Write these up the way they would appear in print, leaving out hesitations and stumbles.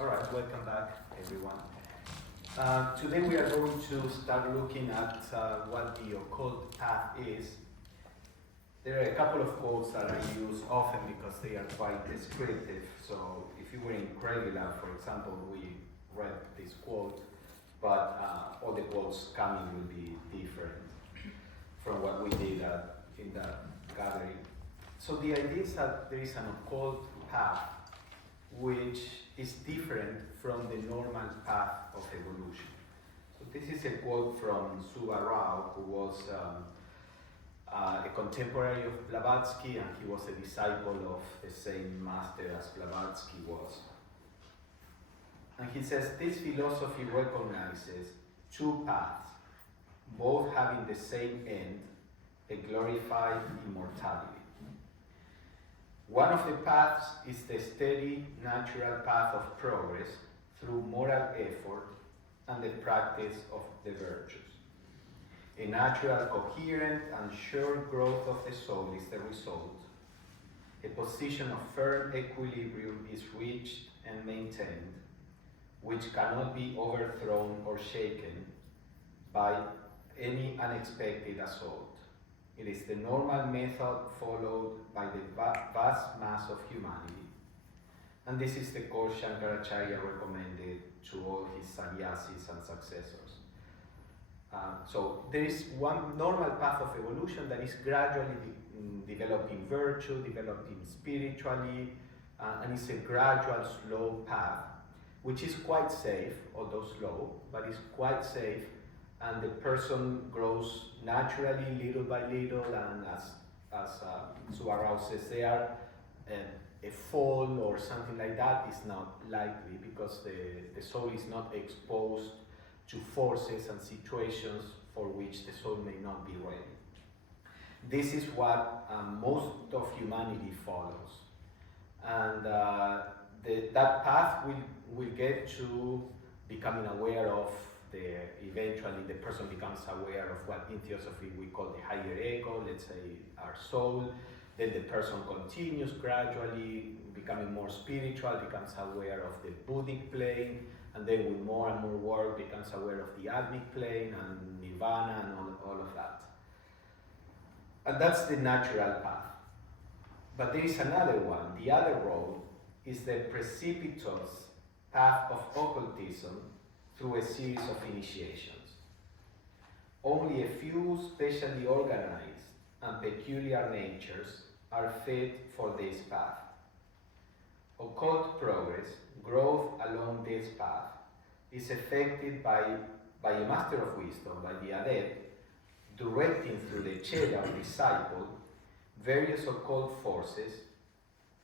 Alright, welcome back everyone. Today we are going to start looking at what the occult path is. There are a couple of quotes that I use often because they are quite descriptive. So if you were in regular, for example, we read this quote, but all the quotes coming will be different from what we did in that gathering. So the idea is that there is an occult path which is different from the normal path of evolution. So this is a quote from Suba Rao, who was a contemporary of Blavatsky, and he was a disciple of the same master as Blavatsky was. And he says, this philosophy recognizes two paths, both having the same end, a glorified immortality. One of the paths is the steady, natural path of progress through moral effort and the practice of the virtues. A natural, coherent, and sure growth of the soul is the result. A position of firm equilibrium is reached and maintained, which cannot be overthrown or shaken by any unexpected assault. It is the normal method followed by the vast mass of humanity. And this is the course Shankaracharya recommended to all his sannyasis and successors. So there is one normal path of evolution that is gradually developing virtue, developing spiritually, and it's a gradual, slow path, which is quite safe, although slow, but it's quite safe, and the person grows naturally, little by little, and as Suba Rao says there, a fall or something like that is not likely because the soul is not exposed to forces and situations for which the soul may not be ready. This is what most of humanity follows. And that path will get to becoming aware of eventually the person becomes aware of what in Theosophy we call the higher ego, let's say our soul. Then the person continues gradually becoming more spiritual, becomes aware of the Buddhic plane, and then with more and more work becomes aware of the Atmic plane and Nirvana and all of that. And that's the natural path. But there is another one. The other road is the precipitous path of occultism through a series of initiations. Only a few specially organized and peculiar natures are fit for this path. Occult progress, growth along this path, is effected by a master of wisdom, by the adept, directing through the chela or disciple various occult forces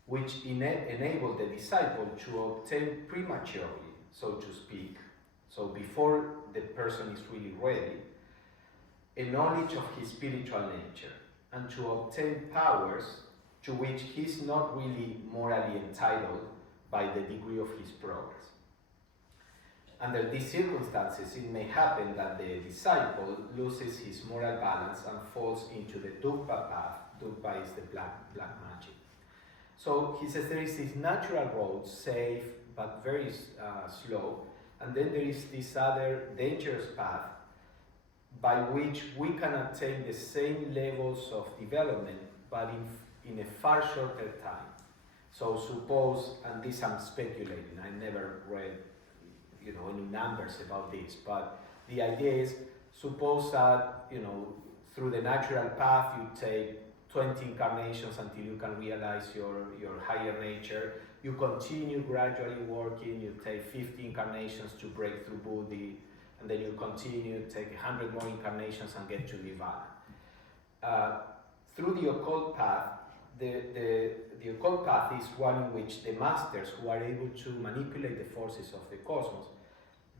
which enable the disciple to obtain prematurely, so to speak, so before the person is really ready, a knowledge of his spiritual nature, and to obtain powers to which he is not really morally entitled by the degree of his progress. Under these circumstances, it may happen that the disciple loses his moral balance and falls into the Dukpa path. Dukpa is the black magic. So he says there is this natural road, safe but very slow, and then there is this other dangerous path by which we can attain the same levels of development, but in a far shorter time. So suppose, and this I'm speculating, I never read any numbers about this, but the idea is, suppose that through the natural path you take 20 incarnations until you can realize your higher nature. You continue gradually working, you take 50 incarnations to break through Buddhi, and then you continue, take 100 more incarnations and get to Nirvana. Through the occult path, the occult path is one in which the masters who are able to manipulate the forces of the cosmos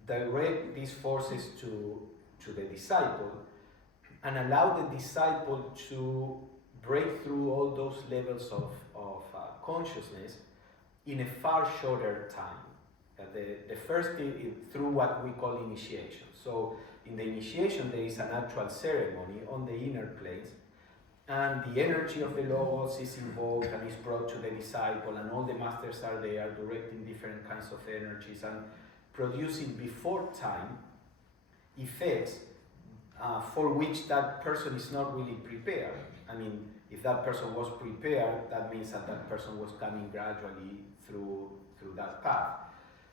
direct these forces to the disciple and allow the disciple to break through all those levels of consciousness in a far shorter time. The first thing is through what we call initiation. So in the initiation there is an actual ceremony on the inner planes, and the energy of the Logos is invoked and is brought to the disciple, and all the masters are there directing different kinds of energies and producing before time effects for which that person is not really prepared. I mean, if that person was prepared, that means that that person was coming gradually through that path.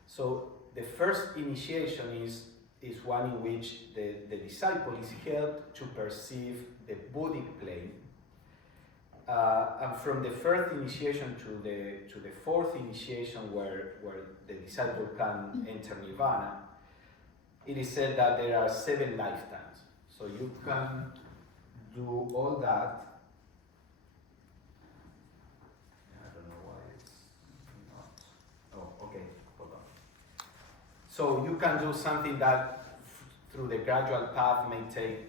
So the first initiation is one in which the disciple is helped to perceive the Buddhic plane. And from the first initiation to the fourth initiation, where the disciple can enter nirvana, it is said that there are 7 lifetimes. So you can do all that. I don't know why it's not. Oh, okay, hold on. So you can do something that through the gradual path may take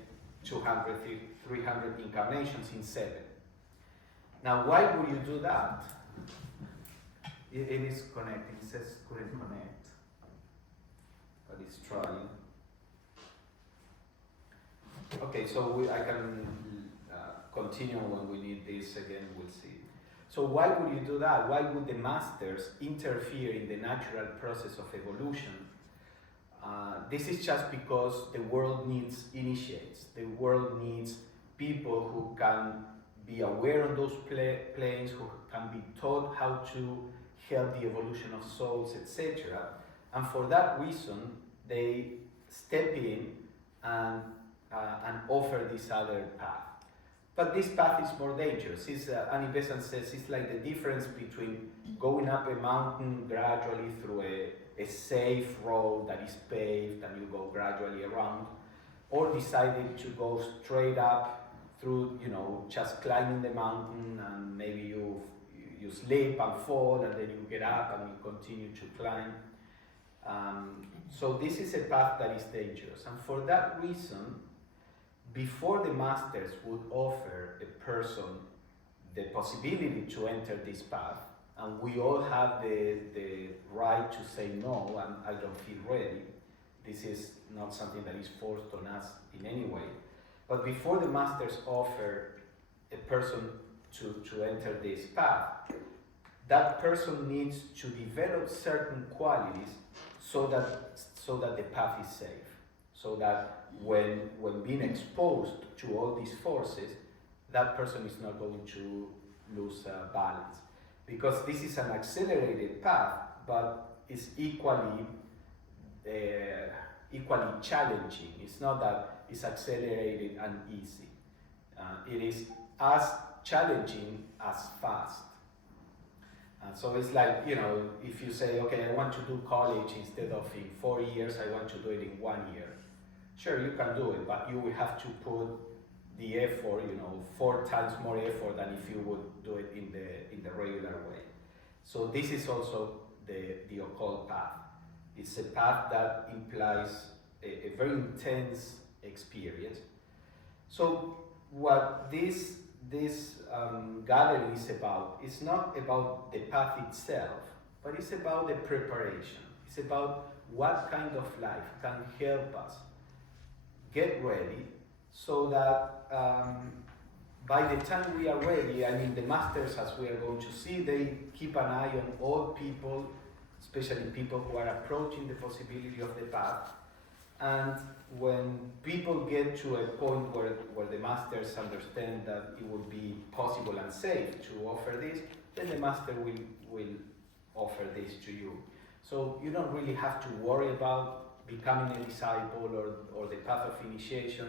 200, 300 incarnations in 7. Now, why would you do that? It is connecting. It says couldn't connect, but it's trying. Okay, so I can continue when we need this again. We'll see. So why would you do that? Why would the masters interfere in the natural process of evolution? This is just because the world needs initiates. The world needs people who can be aware on those planes, who can be taught how to help the evolution of souls, etc. And for that reason, they step in and offer this other path. But this path is more dangerous. Annie Besant says it's like the difference between going up a mountain gradually through a safe road that is paved and you go gradually around, or deciding to go straight up through, just climbing the mountain, and maybe you slip and fall, and then you get up and you continue to climb. So this is a path that is dangerous, and for that reason, before the masters would offer a person the possibility to enter this path, and we all have the right to say no, and I don't feel ready. This is not something that is forced on us in any way. But before the masters offer a person to enter this path, that person needs to develop certain qualities so that the path is safe. So that when being exposed to all these forces, that person is not going to lose balance. Because this is an accelerated path, but it's equally challenging. It's not that it's accelerated and easy. It is as challenging as fast. So it's like, if you say, okay, I want to do college instead of in 4 years, I want to do it in 1 year. Sure, you can do it, but you will have to put the effort, 4 times more effort than if you would do it in the regular way. So this is also the occult path. It's a path that implies a very intense experience. So what this gathering is about, it's not about the path itself, but it's about the preparation. It's about what kind of life can help us get ready so that by the time we are ready, the masters, as we are going to see, they keep an eye on all people, especially people who are approaching the possibility of the path. And when people get to a point where the masters understand that it would be possible and safe to offer this, then the master will offer this to you. So you don't really have to worry about becoming a disciple or the path of initiation.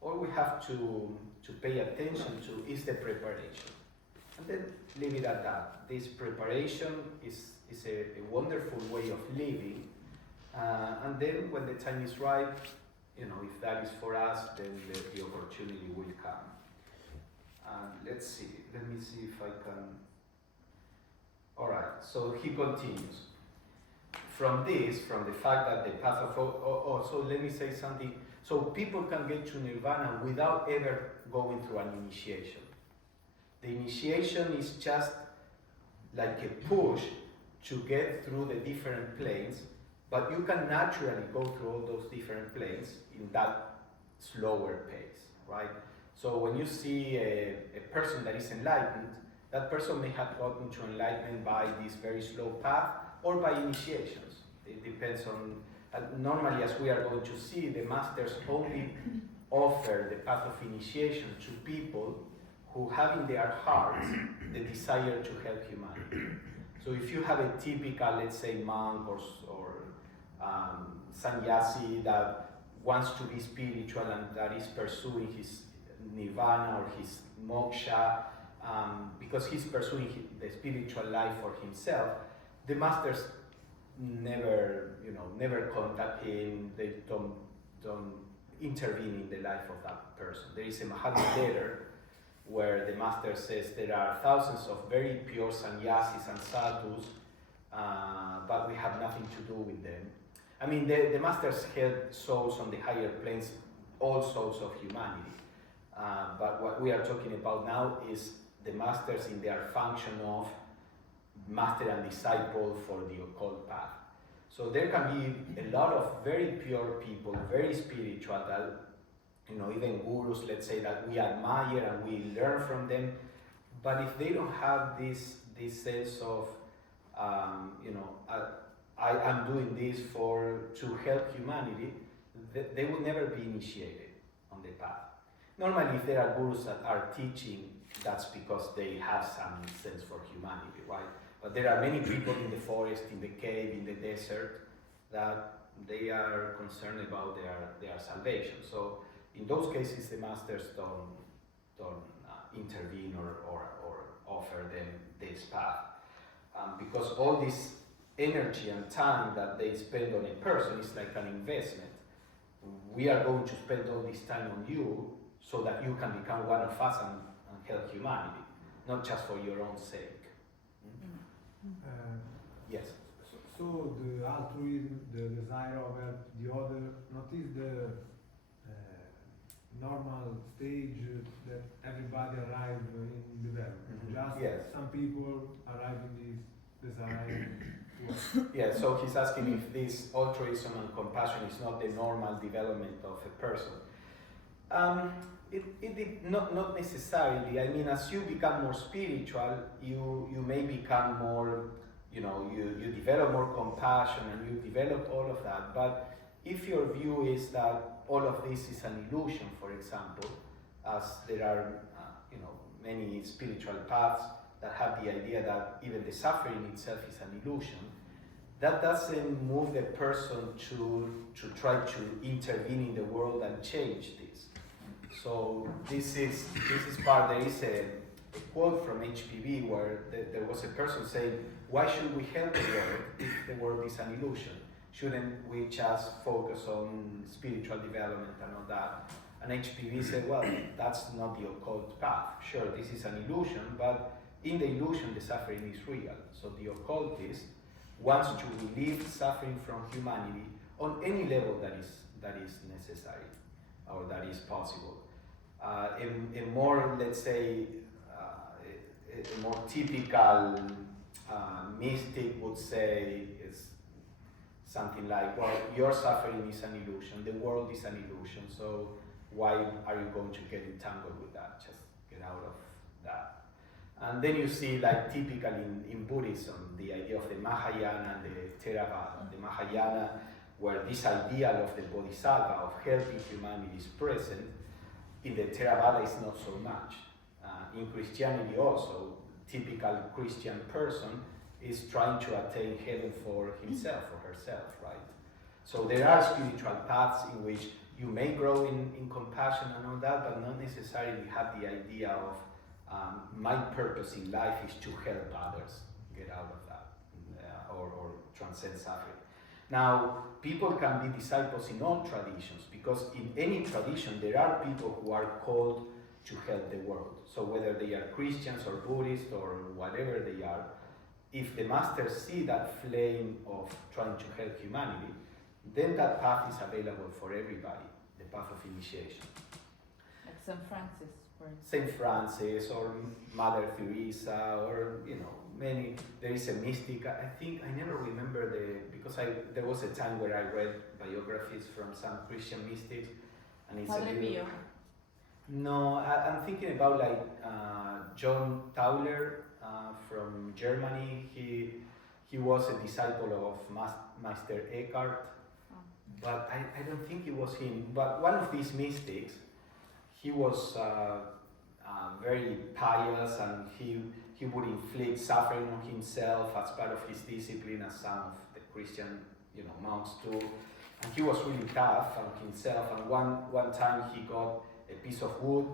All we have to pay attention to is the preparation. And then leave it at that. This preparation is a wonderful way of living. And then when the time is right, if that is for us, then the opportunity will come. Let's see. Let me see if I can. All right. So he continues. From the fact that the path of so let me say something. So people can get to nirvana without ever going through an initiation. The initiation is just like a push to get through the different planes, but you can naturally go through all those different planes in that slower pace, right? So when you see a person that is enlightened, that person may have gotten to enlightenment by this very slow path or by initiations. It depends on, normally as we are going to see, the masters only offer the path of initiation to people who have in their hearts the desire to help humanity. So if you have a typical, let's say, monk or sannyasi that wants to be spiritual and that is pursuing his nirvana or his moksha, because he's pursuing the spiritual life for himself, the masters never contact him. They don't intervene in the life of that person. There is a Mahatma letter where the master says there are thousands of very pure sannyasis and sadhus, but we have nothing to do with them. I mean, the masters help souls on the higher planes, all souls of humanity. But what we are talking about now is the masters in their function of master and disciple for the occult path. So there can be a lot of very pure people, very spiritual, that, even gurus, let's say, that we admire and we learn from them. But if they don't have this sense of, I'm doing this to help humanity, they will never be initiated on the path. Normally, if there are gurus that are teaching, that's because they have some sense for humanity, right? But there are many people in the forest, in the cave, in the desert, that they are concerned about their salvation. So in those cases, the masters don't intervene or offer them this path. Because all this energy and time that they spend on a person is like an investment. We are going to spend all this time on you so that you can become one of us and help humanity, not just for your own sake. Yes. So the altruism, the desire of help the other, not is the normal stage that everybody arrive in development. Just yes. Some people arrive in this desire. Yeah, so he's asking if this altruism and compassion is not the normal development of a person. Not necessarily. I mean, as you become more spiritual, you may become more, you develop more compassion and you develop all of that. But if your view is that all of this is an illusion, for example, as there are, many spiritual paths that have the idea that even the suffering itself is an illusion, that doesn't move the person to try to intervene in the world and change this. So this is part, there is a quote from HPV where there was a person saying, why should we help the world if the world is an illusion? Shouldn't we just focus on spiritual development and all that? And HPV said, well, that's not the occult path. Sure, this is an illusion, but in the illusion, the suffering is real. So the occultist wants to relieve suffering from humanity on any level that is necessary or that is possible. A more, let's say, a more typical mystic would say is something like, well, your suffering is an illusion, the world is an illusion, so why are you going to get entangled with that? Just get out of that. And then you see, like, typically in Buddhism, the idea of the Mahayana and the Theravada. The Mahayana, where this ideal of the Bodhisattva, of helping humanity, is present. In the Theravada, it's not so much. In Christianity also, typical Christian person is trying to attain heaven for himself or herself, right? So there are spiritual paths in which you may grow in compassion and all that, but not necessarily have the idea of my purpose in life is to help others get out of that or transcend suffering. Now, people can be disciples in all traditions, because in any tradition there are people who are called to help the world. So whether they are Christians or Buddhists or whatever they are, if the masters see that flame of trying to help humanity, then that path is available for everybody, the path of initiation. Like St. Francis, for instance. St. Francis or Mother Teresa, or many. There is a mystic. I think I never remember because there was a time where I read biographies from some Christian mystics, and it's Padre Pio. No, I'm thinking about like John Tauler from Germany. He was a disciple of Master Eckhart, but I don't think it was him. But one of these mystics, he was very pious, and he would inflict suffering on himself as part of his discipline, as some of the Christian monks do. And he was really tough on himself. And one time he got a piece of wood,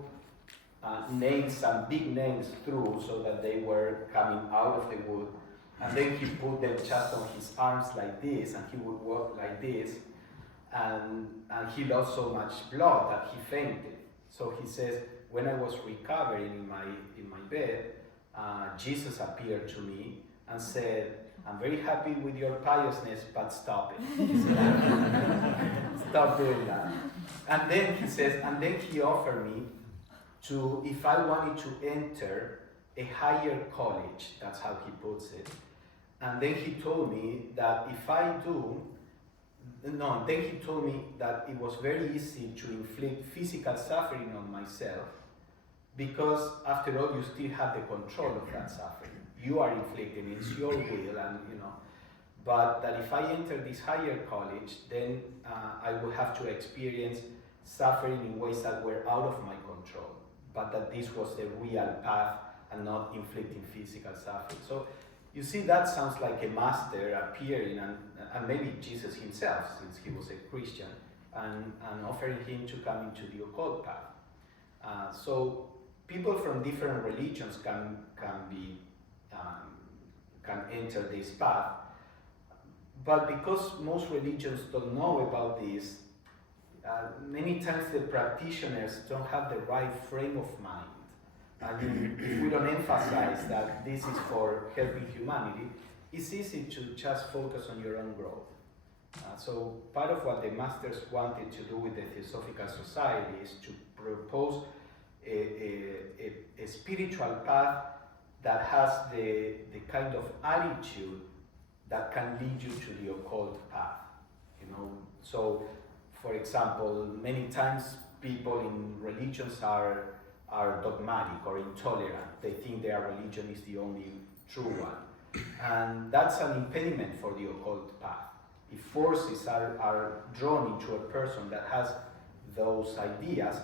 nailed some big nails through so that they were coming out of the wood, and then he put them just on his arms like this, and he would walk like this, and he lost so much blood that he fainted. So he says, when I was recovering in my bed, Jesus appeared to me and said, "I'm very happy with your piousness, but stop it." He said, "Stop doing that." And then he says, and then he offered me to, if I wanted to enter a higher college, that's how he puts it. And then he told me that if I do, no, then he told me that it was very easy to inflict physical suffering on myself, because after all, you still have the control of that suffering. You are inflicting, it's your will, and but that if I enter this higher college, then I will have to experience suffering in ways that were out of my control, but that this was the real path and not inflicting physical suffering. So you see, that sounds like a master appearing, and maybe Jesus himself, since he was a Christian, and offering him to come into the occult path. So people from different religions can enter this path, but because most religions don't know about this, many times the practitioners don't have the right frame of mind. And if we don't emphasize that this is for helping humanity, it's easy to just focus on your own growth. So part of what the masters wanted to do with the Theosophical Society is to propose a spiritual path that has the kind of attitude that can lead you to the occult path. So for example, many times people in religions are dogmatic or intolerant. They think their religion is the only true one. And that's an impediment for the occult path. If forces are drawn into a person that has those ideas,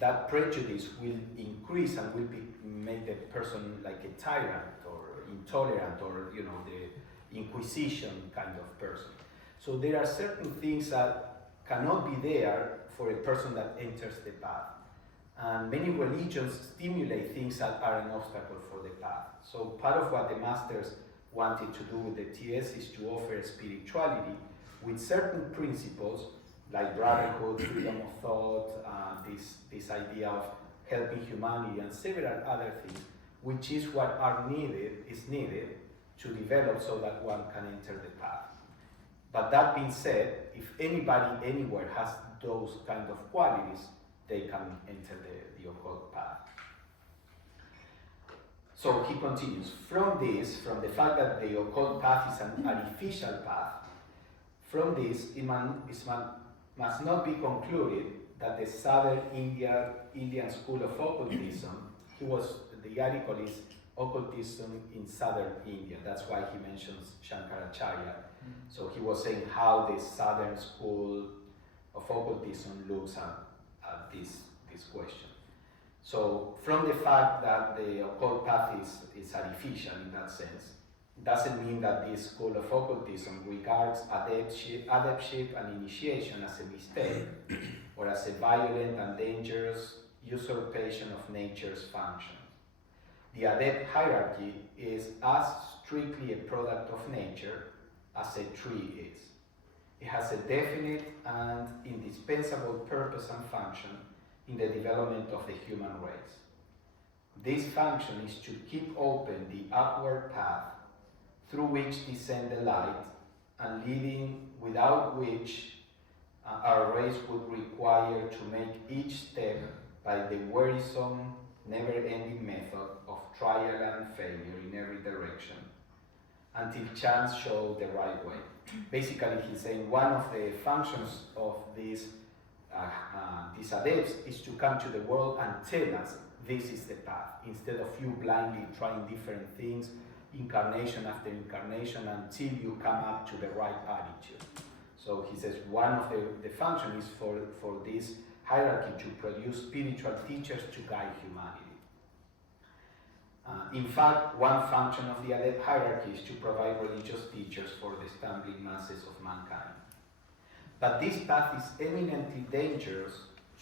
that prejudice will increase and will make the person like a tyrant or intolerant, or the Inquisition kind of person. So there are certain things that cannot be there for a person that enters the path. And many religions stimulate things that are an obstacle for the path. So part of what the masters wanted to do with the TS is to offer spirituality with certain principles like brotherhood, freedom of thought, this idea of helping humanity, and several other things, which is what is needed to develop so that one can enter the path. But that being said, if anybody anywhere has those kind of qualities, they can enter the occult path. So he continues, from the fact that the occult path is an artificial path, from this, it must not be concluded that the Southern Indian school of occultism, the article is occultism in Southern India. That's why he mentions Shankaracharya. So he was saying how the Southern school of occultism looks at this question. So from the fact that the occult path is artificial in that sense, doesn't mean that this school of occultism regards adeptship and initiation as a mistake or as a violent and dangerous usurpation of nature's functions. The adept hierarchy is as strictly a product of nature as a tree is. It has a definite and indispensable purpose and function in the development of the human race. This function is to keep open the upward path through which descend the light, and leading without which our race would require to make each step by the wearisome, never-ending method of trial and failure in every direction, until chance show the right way. Basically, he's saying one of the functions of this these adepts is to come to the world and tell us this is the path, instead of you blindly trying different things, incarnation after incarnation, until you come up to the right attitude. So he says one of the function is for this hierarchy to produce spiritual teachers to guide humanity. In fact, one function of the adept hierarchy is to provide religious teachers for the stumbling masses of mankind. But this path is eminently dangerous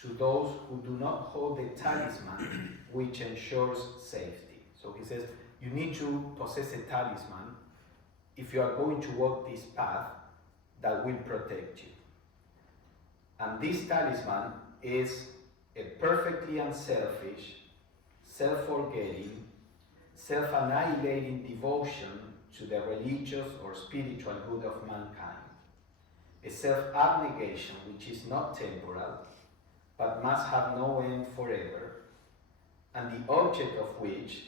to those who do not hold the talisman which ensures safety. So he says, you need to possess a talisman if you are going to walk this path that will protect you. And this talisman is a perfectly unselfish, self-forgetting, self-annihilating devotion to the religious or spiritual good of mankind. A self-abnegation which is not temporal, but must have no end forever, and the object of which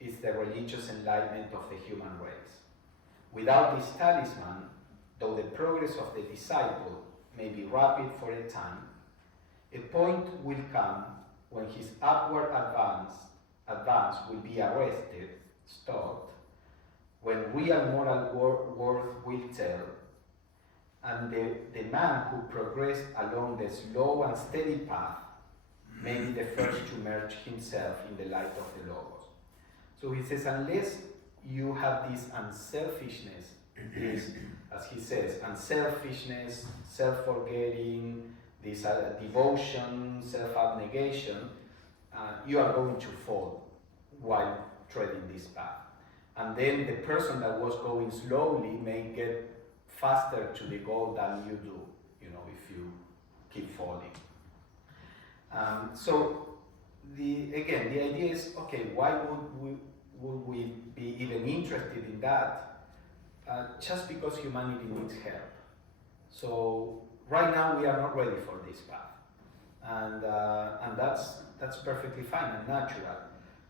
is the religious enlightenment of the human race. Without this talisman, though the progress of the disciple may be rapid for a time, a point will come when his upward advance will be arrested, stopped, when real moral worth will tell, and the man who progressed along the slow and steady path may be the first to merge himself in the light of the Logos. So he says, unless you have this unselfishness, this, as he says, unselfishness, self-forgetting, this devotion, self-abnegation, you are going to fall while treading this path. And then the person that was going slowly may get faster to the goal than you do, if you keep falling. So the idea is, okay, why would we be even interested in that? Just because humanity needs help. So right now we are not ready for this path, and that's perfectly fine and natural.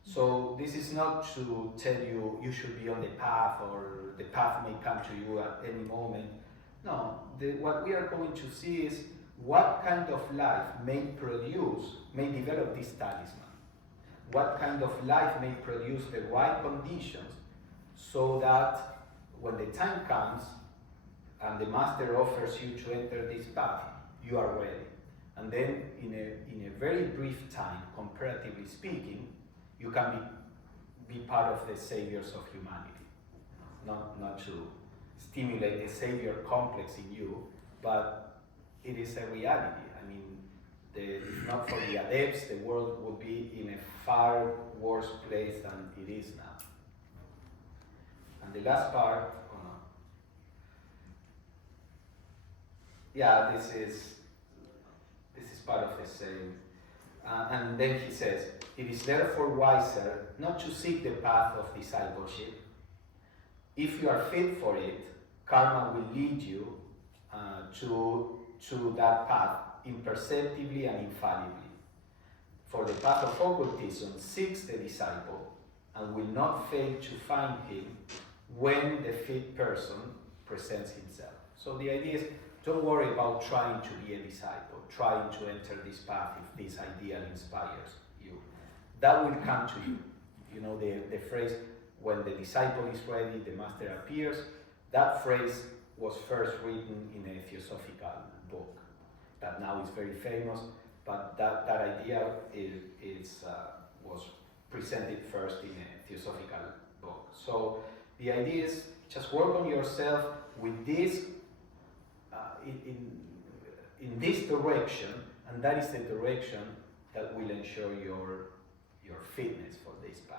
So this is not to tell you you should be on the path, or the path may come to you at any moment. No, what we are going to see is what kind of life may develop this talisman. What kind of life may produce the right conditions so that when the time comes and the master offers you to enter this path, you are ready. And then in a very brief time, comparatively speaking, you can be part of the saviors of humanity. Not to stimulate a savior complex in you, but it is a reality. I mean, if not for the adepts, the world would be in a far worse place than it is now. And the last part, this is part of the same. And then he says, it is therefore wiser not to seek the path of discipleship. If you are fit for it, karma will lead you to that path imperceptibly and infallibly. For the path of occultism seeks the disciple and will not fail to find him when the fit person presents himself. So the idea is, don't worry about trying to be a disciple, trying to enter this path if this ideal inspires you. That will come to you. The phrase, when the disciple is ready, the master appears, that phrase was first written in a Theosophical book that now is very famous, but that idea was presented first in a Theosophical book. So the idea is just work on yourself with this, in this direction, and that is the direction that will ensure your fitness for this path.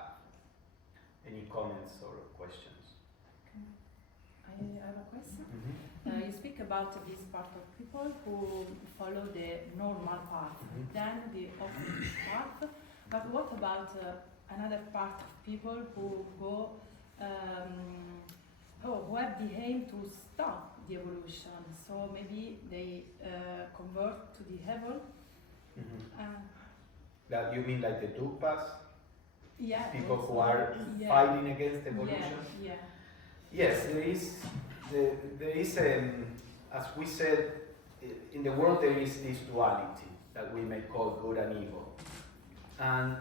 Any comments or questions? I have a question. Mm-hmm. You speak about this part of people who follow the normal path, then the occult path. But what about another part of people who go, who have the aim to stop the evolution? So maybe they convert to the heaven. That you mean like the Dugpas? Yeah. People who are fighting against evolution? Yeah. Yes, there is as we said, in the world there is this duality that we may call good and evil. And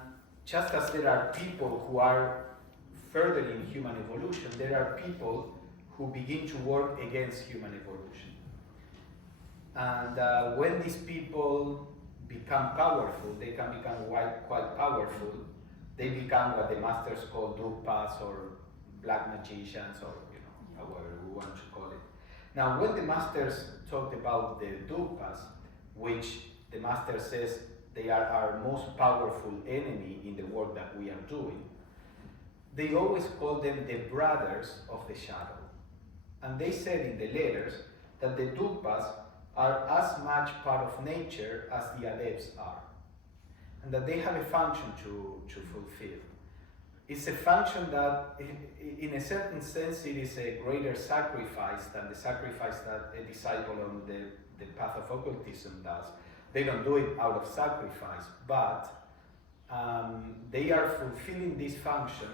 just as there are people who are further in human evolution, there are people who begin to work against human evolution. And when these people become powerful, they can become quite powerful. They become what the masters call dupas or black magicians, or however we want to call it. Now, when the masters talked about the dupas, which the master says they are our most powerful enemy in the work that we are doing, they always call them the brothers of the shadow. And they said in the letters that the dupas are as much part of nature as the adepts are, and that they have a function to fulfill. It's a function that, in a certain sense, it is a greater sacrifice than the sacrifice that a disciple on the path of occultism does. They don't do it out of sacrifice, but they are fulfilling this function,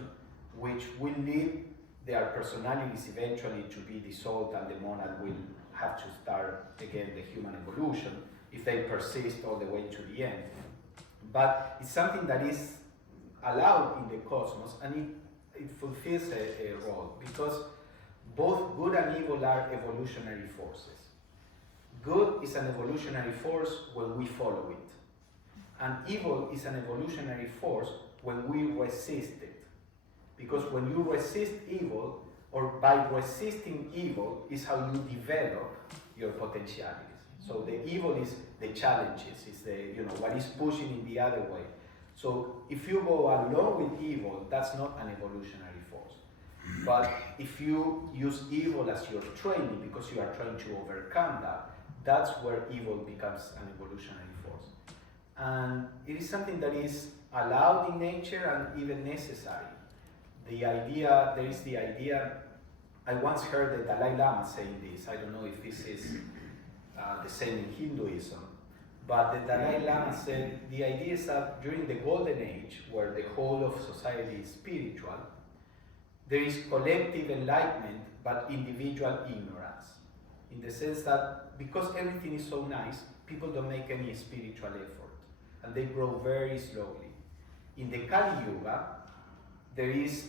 which will lead their personalities eventually to be dissolved, and the monad will have to start again the human evolution if they persist all the way to the end. But it's something that is allowed in the cosmos, and it fulfills a role, because both good and evil are evolutionary forces. Good is an evolutionary force when we follow it, and evil is an evolutionary force when we resist it. Because when you resist evil, or by resisting evil, is how you develop your potentialities. So the evil is the challenges, is the what is pushing in the other way. So if you go along with evil, that's not an evolutionary force. But if you use evil as your training because you are trying to overcome that, that's where evil becomes an evolutionary force. And it is something that is allowed in nature and even necessary. There is the idea, I once heard the Dalai Lama saying this, I don't know if this is the same in Hinduism, but the Dalai Lama said the idea is that during the Golden Age, where the whole of society is spiritual, there is collective enlightenment but individual ignorance. In the sense that because everything is so nice, people don't make any spiritual effort, and they grow very slowly. In the Kali Yuga, there is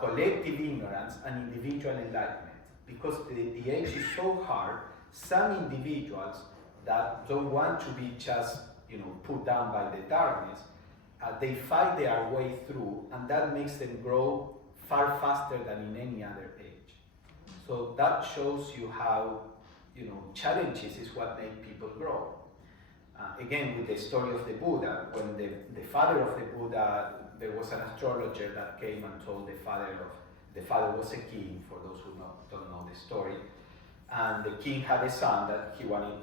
collective ignorance and individual enlightenment. Because the age is so hard, some individuals that don't want to be just put down by the darkness, they fight their way through, and that makes them grow far faster than in any other age. So that shows you how challenges is what make people grow. Again, with the story of the Buddha, when the father of the Buddha, there was an astrologer that came and told the father was a king, for those who don't know the story, and the king had a son that he wanted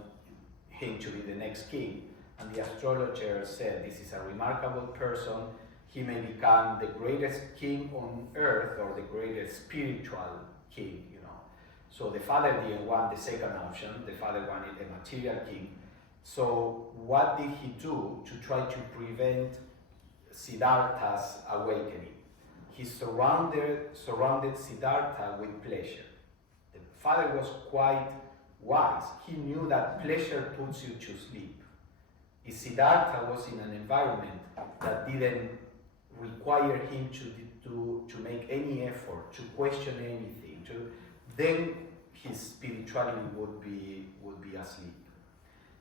him to be the next king, and the astrologer said, this is a remarkable person, he may become the greatest king on earth or the greatest spiritual king, So the father didn't want the second option, the father wanted a material king. So what did he do to try to prevent Siddhartha's awakening? He surrounded Siddhartha with pleasure. The father was quite wise. He knew that pleasure puts you to sleep. If Siddhartha was in an environment that didn't require him to make any effort, to question anything, then his spirituality would be asleep.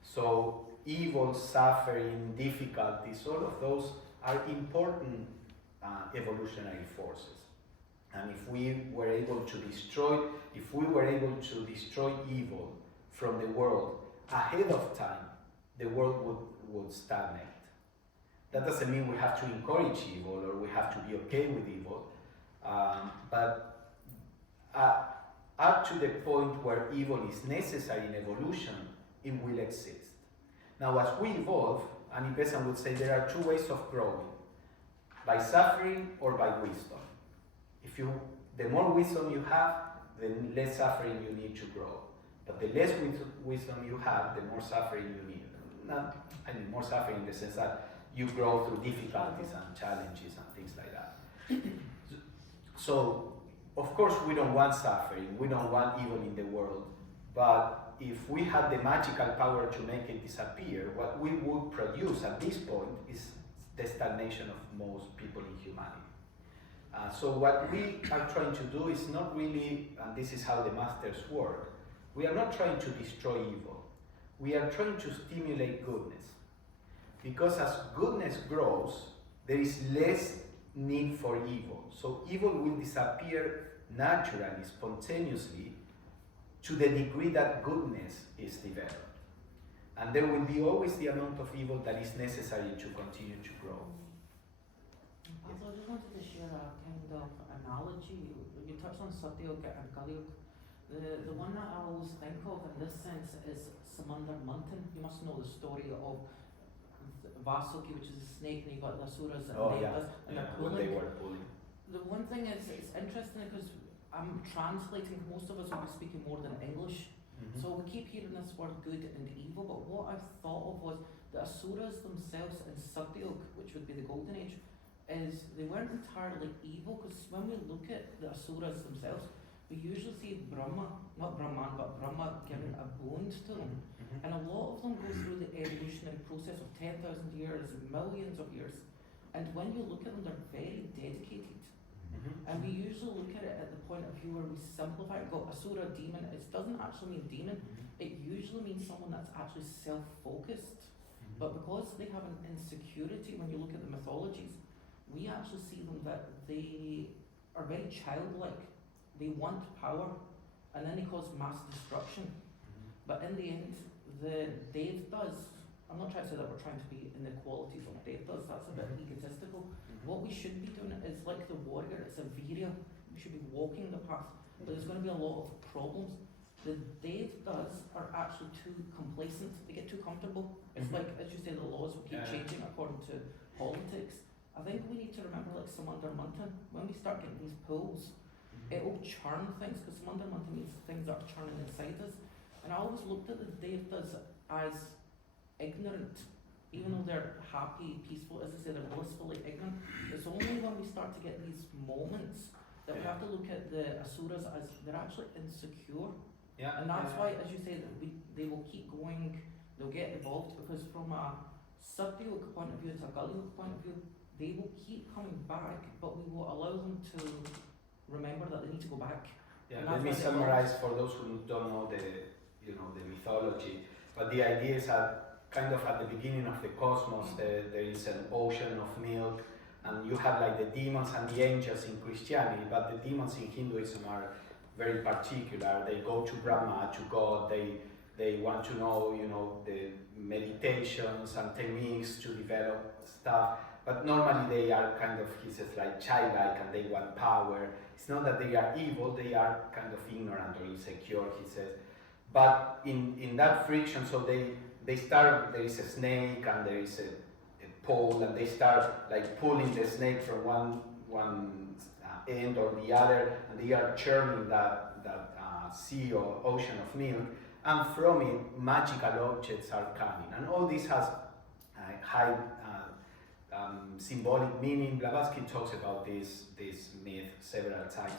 So evil, suffering, difficulties, all of those are important evolutionary forces. And if we were able to destroy evil from the world ahead of time, the world would stagnate. That doesn't mean we have to encourage evil or we have to be okay with evil, but up to the point where evil is necessary in evolution, it will exist. Now, as we evolve, Annie Besant would say there are two ways of growing: by suffering or by wisdom. The more wisdom you have, the less suffering you need to grow. But the less wisdom you have, the more suffering you need. More suffering in the sense that you grow through difficulties and challenges and things like that. So, of course, we don't want suffering, we don't want evil in the world, but if we had the magical power to make it disappear, what we would produce at this point is the stagnation of most people in humanity. So what we are trying to do is not really, and this is how the masters work, we are not trying to destroy evil. We are trying to stimulate goodness. Because as goodness grows, there is less need for evil. So evil will disappear naturally, spontaneously, to the degree that goodness is developed. And there will be always the amount of evil that is necessary to continue to grow. Also, I just wanted to share a kind of analogy. You touched on Satyug and Kalyug. The one that I always think of in this sense is Samandar Manthan. You must know the story of Vasuki, which is a snake, and you got the Asuras and Devas, and they're pulling. They were pulling. The one thing is, it's interesting because I'm translating, most of us will be speaking more than English. Mm-hmm. So we keep hearing this word good and evil, but what I thought of was the Asuras themselves in Satyug, which would be the Golden Age, is they weren't entirely evil, because when we look at the Asuras themselves, we usually see Brahma, not Brahman, but Brahma giving a bone to them. Mm-hmm. And a lot of them go through the evolutionary process of 10,000 years, millions of years. And when you look at them, they're very dedicated. Mm-hmm. And we usually look at it at the point of view where we simplify it, go Asura, demon. It doesn't actually mean demon. It usually means someone that's actually self-focused. But because they have an insecurity, when you look at the mythologies, we actually see them that they are very childlike. They want power, and then they cause mass destruction. But in the end, the Devtas, I'm not trying to say that we're trying to be in the qualities of Devtas, that's a bit egotistical. What we should be doing is like the warrior, it's a virya. We should be walking the path, but there's going to be a lot of problems. The Devtas are actually too complacent, they get too comfortable. It's like, as you say, the laws will keep changing according to politics. I think we need to remember, like Samandar Manthan, when we start getting these pulls, it will churn things, because Samandar Manthan means things are churning inside us. And I always looked at the Devtas as ignorant, even though they're happy, peaceful, as I say, they're blissfully ignorant. It's only when we start to get these moments that we have to look at the Asuras as they're actually insecure. And that's why, as you say, that they will keep going, they'll get evolved, because from a Satyug point of view, to a Kalyug point of view, they will keep coming back, but we will allow them to remember that they need to go back. Let me summarize for those who don't know the mythology. But the idea is that kind of at the beginning of the cosmos, there is an ocean of milk, and you have like the demons and the angels in Christianity, but the demons in Hinduism are very particular. They go to Brahma, to God. They want to know, the meditations and techniques to develop stuff. But normally they are kind of, he says, like childlike, and they want power. It's not that they are evil, they are kind of ignorant or insecure, he says. But in that friction, so they start, there is a snake and there is a pole, and they start like pulling the snake from one end or the other, and they are churning that sea or ocean of milk, and from it magical objects are coming. And all this has high symbolic meaning. Blavatsky talks about this myth several times.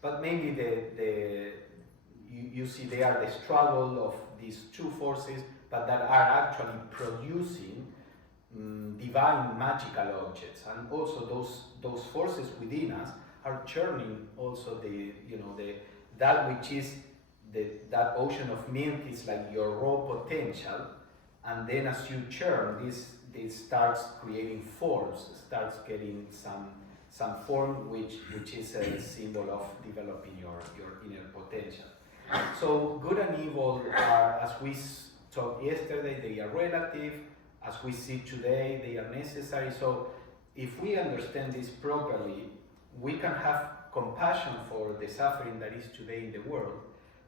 But maybe you see they are the struggle of these two forces, but that are actually producing divine magical objects. And also those forces within us are churning also that which is that ocean of milk is like your raw potential, and then as you churn, this starts creating forms, starts getting some form which is a symbol of developing your inner potential. So good and evil are, as we talked yesterday, they are relative. As we see today, they are necessary. So if we understand this properly, we can have compassion for the suffering that is today in the world,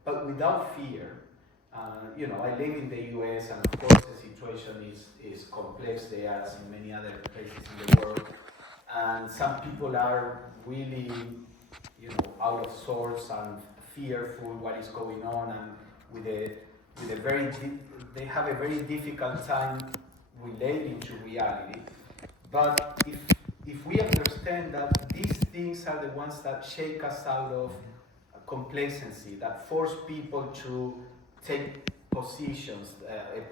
but without fear. I live in the US, and of course the situation is complex there as in many other places in the world. And some people are really, out of sorts and fearful what is going on, and they have a very difficult time relating to reality. But if we understand that these things are the ones that shake us out of complacency, that force people to take positions, a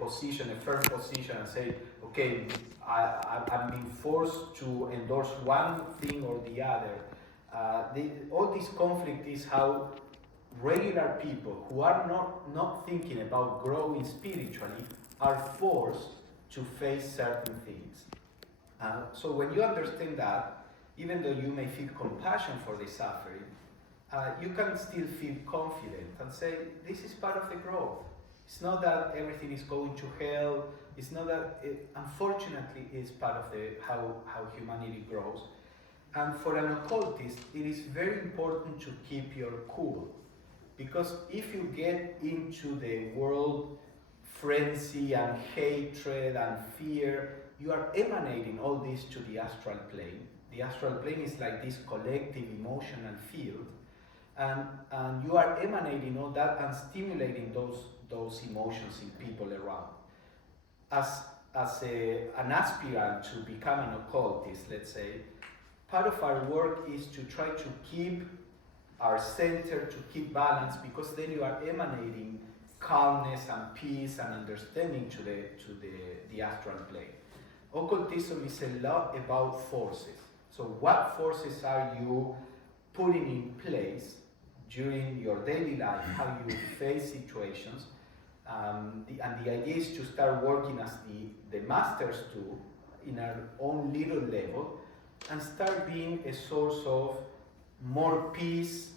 firm position, and say, okay, I'm being forced to endorse one thing or the other. All this conflict is how regular people who are not thinking about growing spiritually are forced to face certain things. So when you understand that, even though you may feel compassion for the suffering, you can still feel confident and say, this is part of the growth. It's not that everything is going to hell. It's not that, unfortunately, it's part of how humanity grows. And for an occultist, it is very important to keep your cool. Because if you get into the world frenzy and hatred and fear, you are emanating all this to the astral plane. The astral plane is like this collective emotional field, and you are emanating all that and stimulating those emotions in people around. As an aspirant to become an occultist, let's say, part of our work is to try to keep our center, to keep balance, because then you are emanating calmness and peace and understanding to the astral plane. Occultism is a lot about forces. So what forces are you putting in place during your daily life, how you face situations? And the idea is to start working as the masters do in our own little level, and start being a source of more peace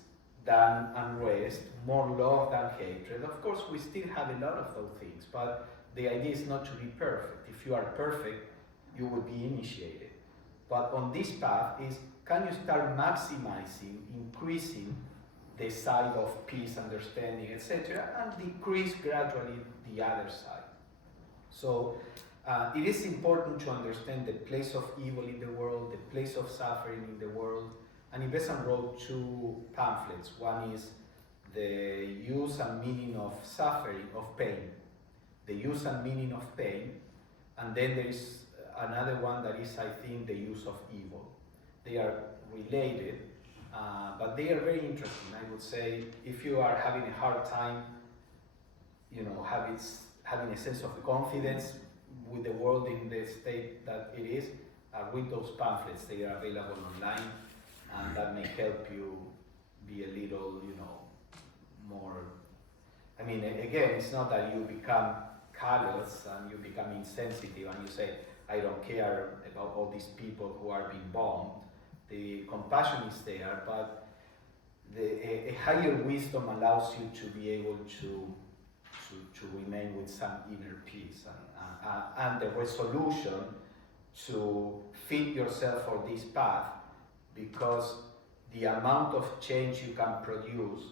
than unrest, more love than hatred. Of course, we still have a lot of those things, but the idea is not to be perfect. If you are perfect, you will be initiated. But on this path is, can you start maximizing, increasing the side of peace, understanding, etc., and decrease gradually the other side. So it is important to understand the place of evil in the world, the place of suffering in the world. And Ibesan wrote two pamphlets. One is the use and meaning of suffering, of pain. The use and meaning of pain. And then there is another one that is, I think, the use of evil. They are related, but they are very interesting. I would say, if you are having a hard time, having a sense of confidence with the world in the state that it is, read those pamphlets. They are available online, and that may help you be a little, more. I mean, again, it's not that you become callous and you become insensitive and you say, I don't care about all these people who are being bombed. The compassion is there, but a higher wisdom allows you to be able to remain with some inner peace and the resolution to fit yourself for this path, because the amount of change you can produce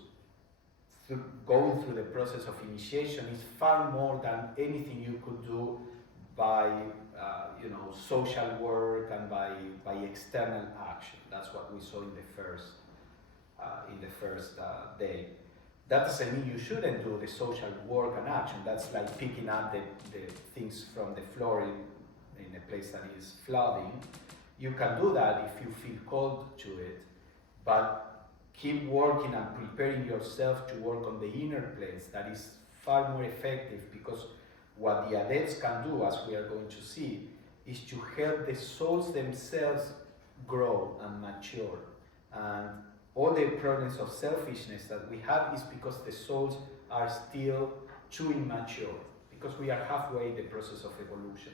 going through the process of initiation is far more than anything you could do by social work and by external action. That's what we saw in the first day. That doesn't mean you shouldn't do the social work and action. That's like picking up the things from the floor in a place that is flooding. You can do that if you feel called to it, but keep working and preparing yourself to work on the inner planes. That is far more effective, because what the adepts can do, as we are going to see, is to help the souls themselves grow and mature. And all the problems of selfishness that we have is because the souls are still too immature, because we are halfway in the process of evolution.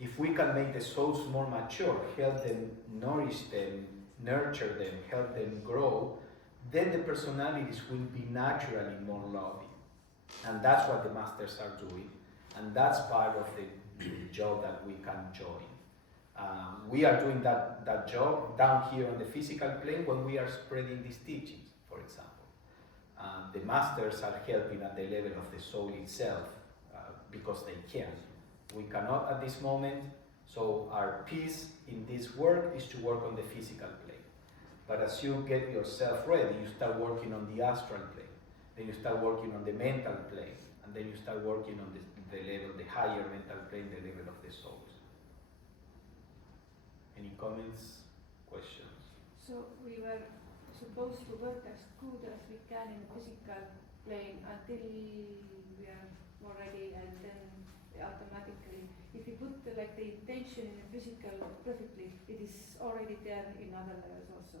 If we can make the souls more mature, help them, nourish them, nurture them, help them grow, then the personalities will be naturally more loving. And that's what the masters are doing. And that's part of the job that we can join. We are doing that job down here on the physical plane when we are spreading these teachings, for example. The masters are helping at the level of the soul itself, because they can. We cannot at this moment, so our piece in this work is to work on the physical plane. But as you get yourself ready, you start working on the astral plane, then you start working on the mental plane, and then you start working on the level, the higher mental plane, the level of the souls. Any comments, questions? So we were supposed to work as good as we can in the physical plane until we intuition in a physical perfectly, it is already there in other levels also.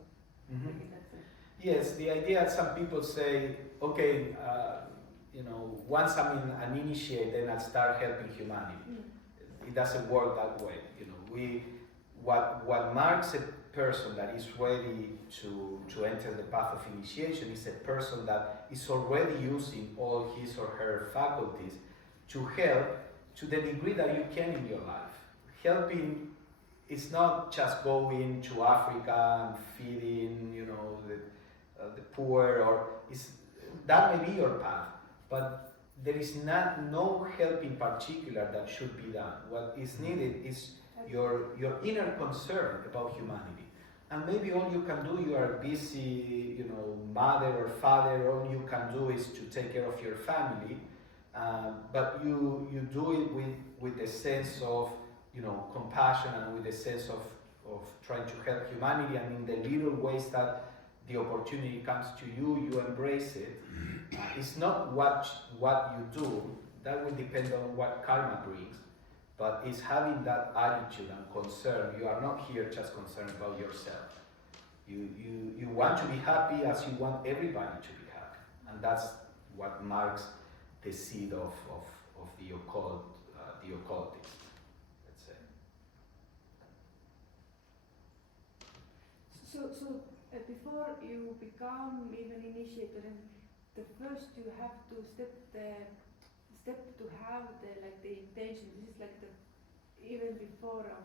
Mhm. Like in that sense. Yes, the idea, some people say, okay, once I'm an initiate, then I'll start helping humanity. It doesn't work that way. What marks a person that is ready to enter the path of initiation is a person that is already using all his or her faculties to help to the degree that you can in your life. Helping is not just going to Africa and feeding, the poor, or that may be your path, but there is no help in particular that should be done. What is needed is your inner concern about humanity. And maybe all you can do, you are busy, mother or father, all you can do is to take care of your family, but you do it with a sense of compassion and with a sense of trying to help humanity, and in the little ways that the opportunity comes to you, you embrace it. It's not what you do, that will depend on what karma brings, but it's having that attitude and concern. You are not here just concerned about yourself. You want to be happy as you want everybody to be happy. And that's what marks the seed of the occult, the occultist, let's say. So before you become even initiator, and the first you have to step to have the intention. This is like the even before of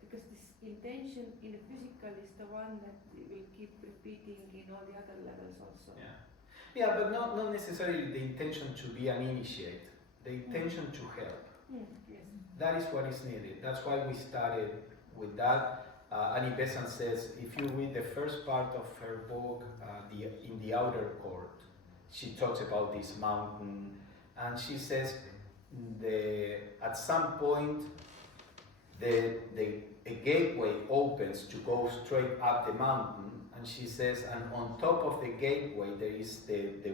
because this intention in the physical is the one that will keep repeating in all the other levels also. Yeah, but not necessarily the intention to be an initiate. The intention to help. Yes. That is what is needed. That's why we started with that. Annie Besant says, if you read the first part of her book, In the Outer Court, she talks about this mountain, and she says at some point a gateway opens to go straight up the mountain, and she says, and on top of the gateway there is the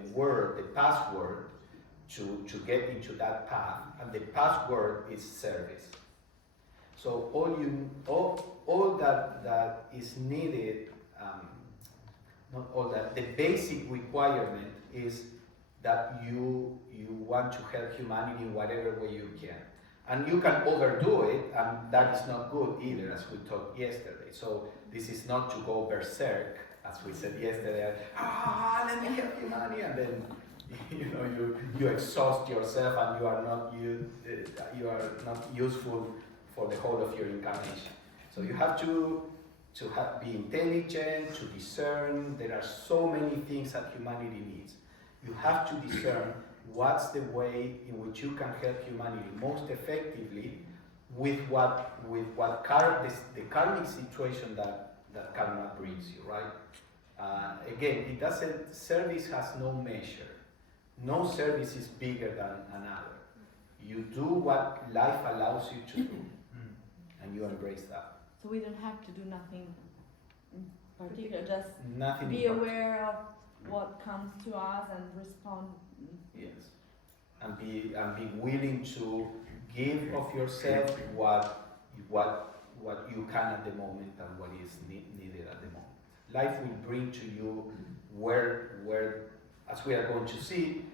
password to get into that path, and the password is service. So all that is needed, not all that, the basic requirement is that you want to help humanity in whatever way you can. And you can overdo it, and that is not good either, as we talked yesterday. So this is not to go berserk, as we said yesterday, let me help humanity, and then you exhaust yourself and you are not useful for the whole of your incarnation. So you have to be intelligent, to discern. There are so many things that humanity needs. You have to discern what's the way in which you can help humanity most effectively with the karmic situation that karma brings you, right? Again, service has no measure. No service is bigger than another. You do what life allows you to do, and you embrace that. So we don't have to do nothing in particular, just Nothing be in particular. aware of what comes to us and respond. Yes, and be willing to give of yourself what you can at the moment and what is needed at the moment. Life will bring to you where as we are going to see,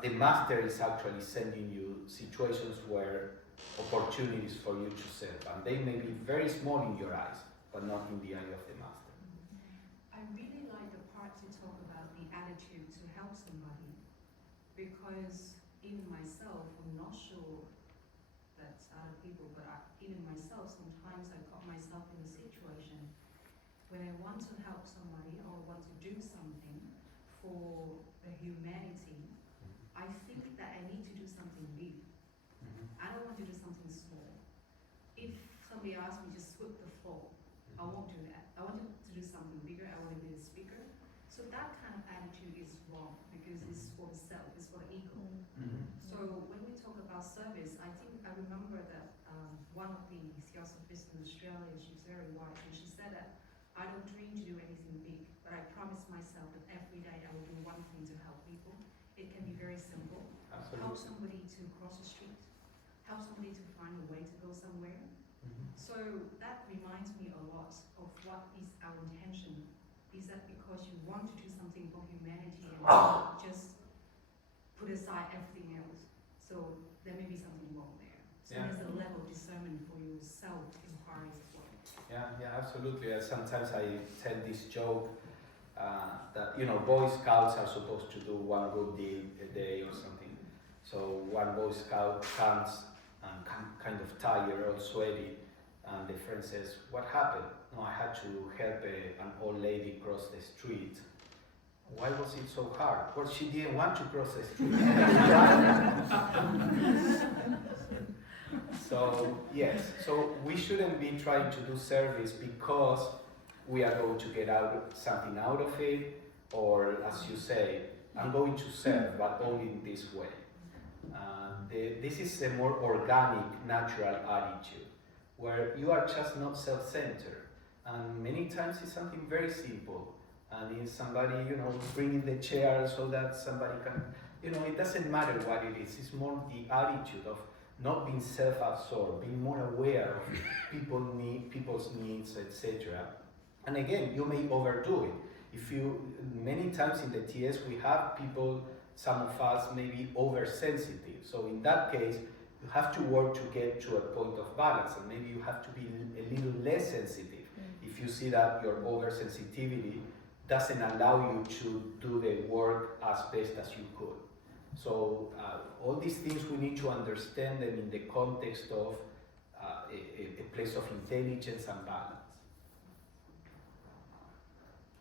the master is actually sending you situations where opportunities for you to serve, and they may be very small in your eyes, but not in the eye of the master. I really like the part to talk about the attitude to help somebody, because even myself, I'm not sure that's other people, but even myself, sometimes I got myself in a situation when I want to help somebody or want to do something for the humanity. I think that I need to do something big. I don't want to do something small. If somebody asks me to sweep the floor, I won't do that. I want to do something bigger. I want to be the speaker. So that kind of attitude is wrong, because it's for the self, it's for the ego. So when we talk about service, I think I remember that one of the Theosophists in Australia, she's very wise, and she said that I don't dream to do anything big, but I promise myself that every day I will do one thing to help people. It can be very simple. Absolutely. Help somebody to cross the street, help somebody to find a way to go somewhere. So that reminds me a lot of what is our intention. Is that because you want to do something for humanity and not just put aside everything else? So there may be something wrong there. So Yeah. there's a level of discernment for yourself inquiries as well. Yeah, absolutely. Sometimes I tell this joke that Boy Scouts are supposed to do one good deed a day or something. So one Boy Scout comes and kind of tired, all sweaty, and the friend says, "What happened?" "No, I had to help an old lady cross the street." "Why was it so hard?" "Well, she didn't want to cross the street." So yes, so we shouldn't be trying to do service because we are going to get something out of it, or as you say, I'm going to serve, but only in this way. This is a more organic, natural attitude, where you are just not self-centered, and many times it's something very simple, and it's somebody, bringing the chair so that somebody can, it doesn't matter what it is. It's more the attitude of not being self-absorbed, being more aware of people's needs, etc. And again, you may overdo it. Many times in the TS we have people, some of us may be oversensitive. So in that case, you have to work to get to a point of balance, and maybe you have to be a little less sensitive if you see that your oversensitivity doesn't allow you to do the work as best as you could. So all these things we need to understand them in the context of a place of intelligence and balance.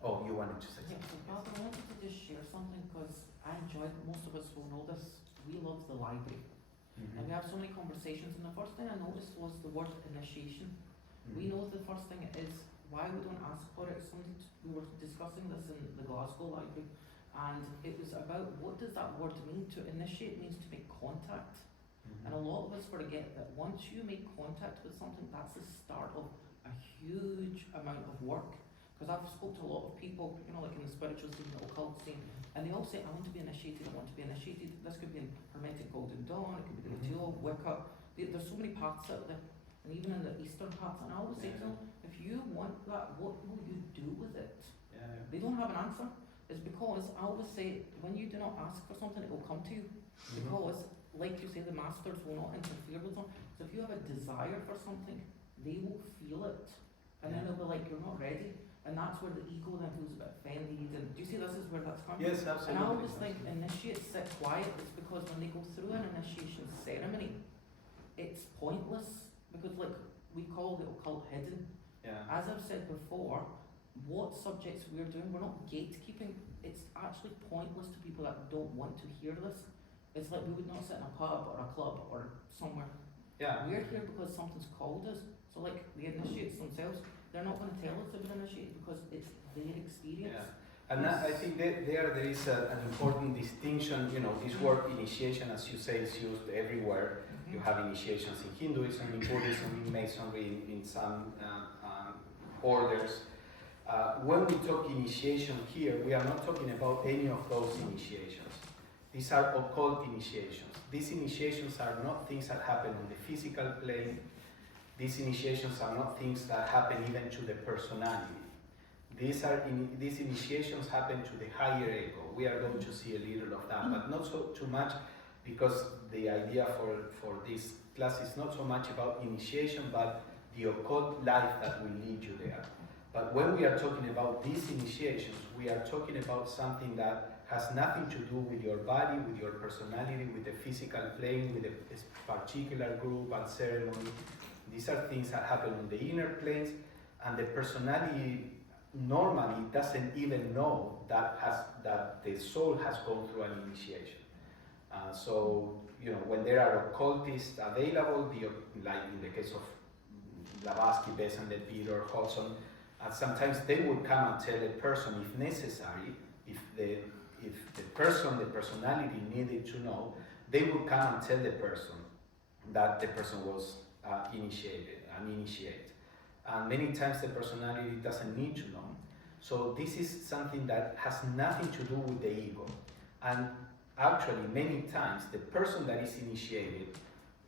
Oh, you wanted to say Yeah, something? so Pablo, I wanted to just share something because I enjoyed, most of us will know this, we love the library. And we have so many conversations, and the first thing I noticed was the word initiation. We know the first thing is why we don't ask for it. We were discussing this in the Glasgow library, and it was about what does that word mean? To initiate means to make contact. And a lot of us forget that once you make contact with something, that's the start of a huge amount of work. Because I've spoken to a lot of people, like in the spiritual scene, the occult scene, and they all say, I want to be initiated, I want to be initiated. This could be in Hermetic Golden Dawn, it could be the Teal, Wicca. There's so many paths out there, and even in the Eastern paths. And I always say to them, if you want that, what will you do with it? They don't have an answer. It's because I always say, when you do not ask for something, it will come to you. Because, like you say, the masters will not interfere with them. So if you have a desire for something, they will feel it. And then they'll be like, you're not ready. And that's where the ego then feels a bit offended. And do you see this is where that's coming from? Yes, absolutely. And I always think initiates sit quiet. It's because when they go through an initiation ceremony, it's pointless. Because like we call the occult hidden. Yeah. As I've said before, what subjects we're doing, we're not gatekeeping. It's actually pointless to people that don't want to hear this. It's like we would not sit in a pub or a club or somewhere. Yeah. We're here because something's called us. So like the initiates themselves, they're not going to tell us they've been initiated because it's their experience. Yeah. And I think that there is an important distinction. This word initiation, as you say, is used everywhere. You have initiations in Hinduism, in Buddhism, in Masonry, in some orders. When we talk initiation here, we are not talking about any of those initiations. These are occult initiations. These initiations are not things that happen on the physical plane. These initiations are not things that happen even to the personality. These initiations happen to the higher ego. We are going to see a little of that, but not so too much, because the idea for this class is not so much about initiation, but the occult life that will lead you there. But when we are talking about these initiations, we are talking about something that has nothing to do with your body, with your personality, with the physical plane, with a particular group and ceremony. These are things that happen on the inner planes, and the personality normally doesn't even know that the soul has gone through an initiation. So, when there are occultists available, like in the case of Blavatsky, Besant, Peter, Hodgson, sometimes they would come and tell a person, if necessary, if the personality needed to know, they would come and tell the person that the person was initiate. And many times the personality doesn't need to know. So this is something that has nothing to do with the ego. And actually, many times, the person that is initiated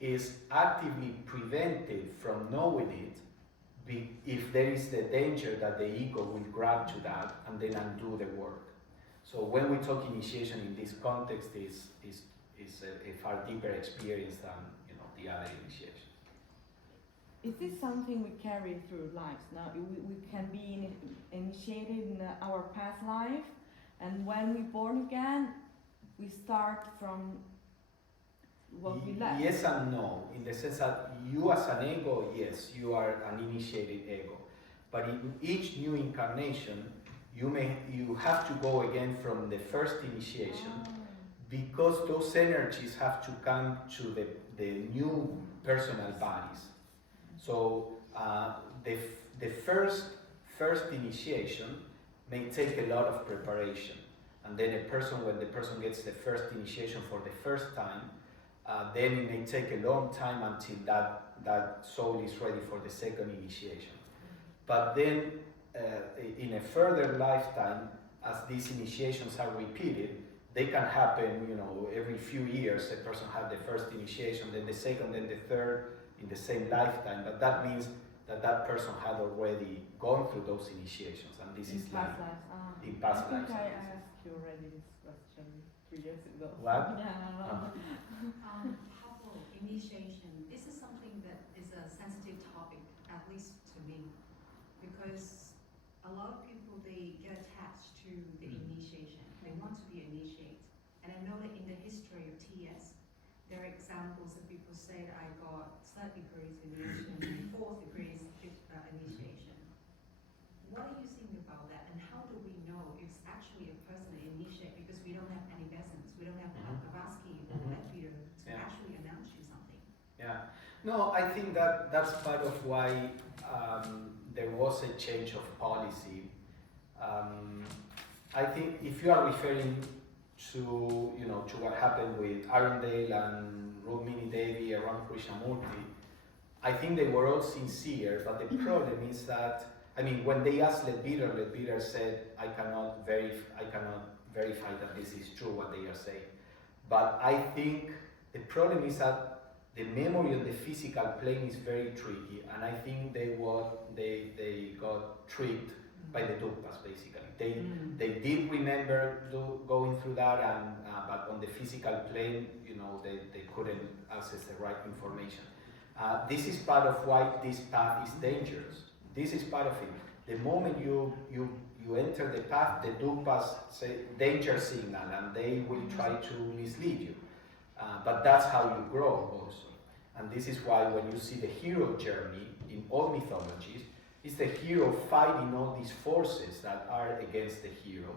is actively prevented from knowing it if there is the danger that the ego will grab to that and then undo the work. So when we talk initiation in this context is a far deeper experience than the other initiations. Is this something we carry through lives? Now we can be initiated in our past life, and when we're born again, we start from what we left. Yes and no, in the sense that you as an ego, yes, you are an initiated ego. But in each new incarnation, you have to go again from the first initiation, because those energies have to come to the new personal bodies. So the first initiation may take a lot of preparation, and then when the person gets the first initiation for the first time, then it may take a long time until that soul is ready for the second initiation. But then in a further lifetime, as these initiations are repeated, they can happen, every few years. A person had the first initiation, then the second, then the third in the same lifetime. But that means that person had already gone through those initiations, and this is like in past lives. I think I asked you already this question 3 years ago. What? Yeah. Pablo, initiation. This is something that is a sensitive topic, at least to me, because a lot of people, they get attached to the initiation. They want to be initiated. And I know that in the history of TS, there are examples of people say that I got 3rd degrees initiation and 4th degrees initiation. What do you think about that, and how do we know it's actually a person initiate, because we don't have any lessons, we don't have Blavatsky or Leadbeater to actually announce you something. Yeah. No, I think that's part of why there was a change of policy. I think if you are referring to what happened with Arundel and Rukmini Devi around Krishnamurti, I think they were all sincere, but the problem is that, when they asked Leadbeater said, I cannot verify that this is true what they are saying. But I think the problem is that the memory on the physical plane is very tricky, and I think they got tricked by the duktas, basically. They did remember going through that, but on the physical plane, they couldn't access the right information. This is part of why this path is dangerous. This is part of it. The moment you enter the path, the duktas say danger signal, and they will try to mislead you. But that's how you grow also. And this is why when you see the hero journey in all mythologies, it's the hero fighting all these forces that are against the hero.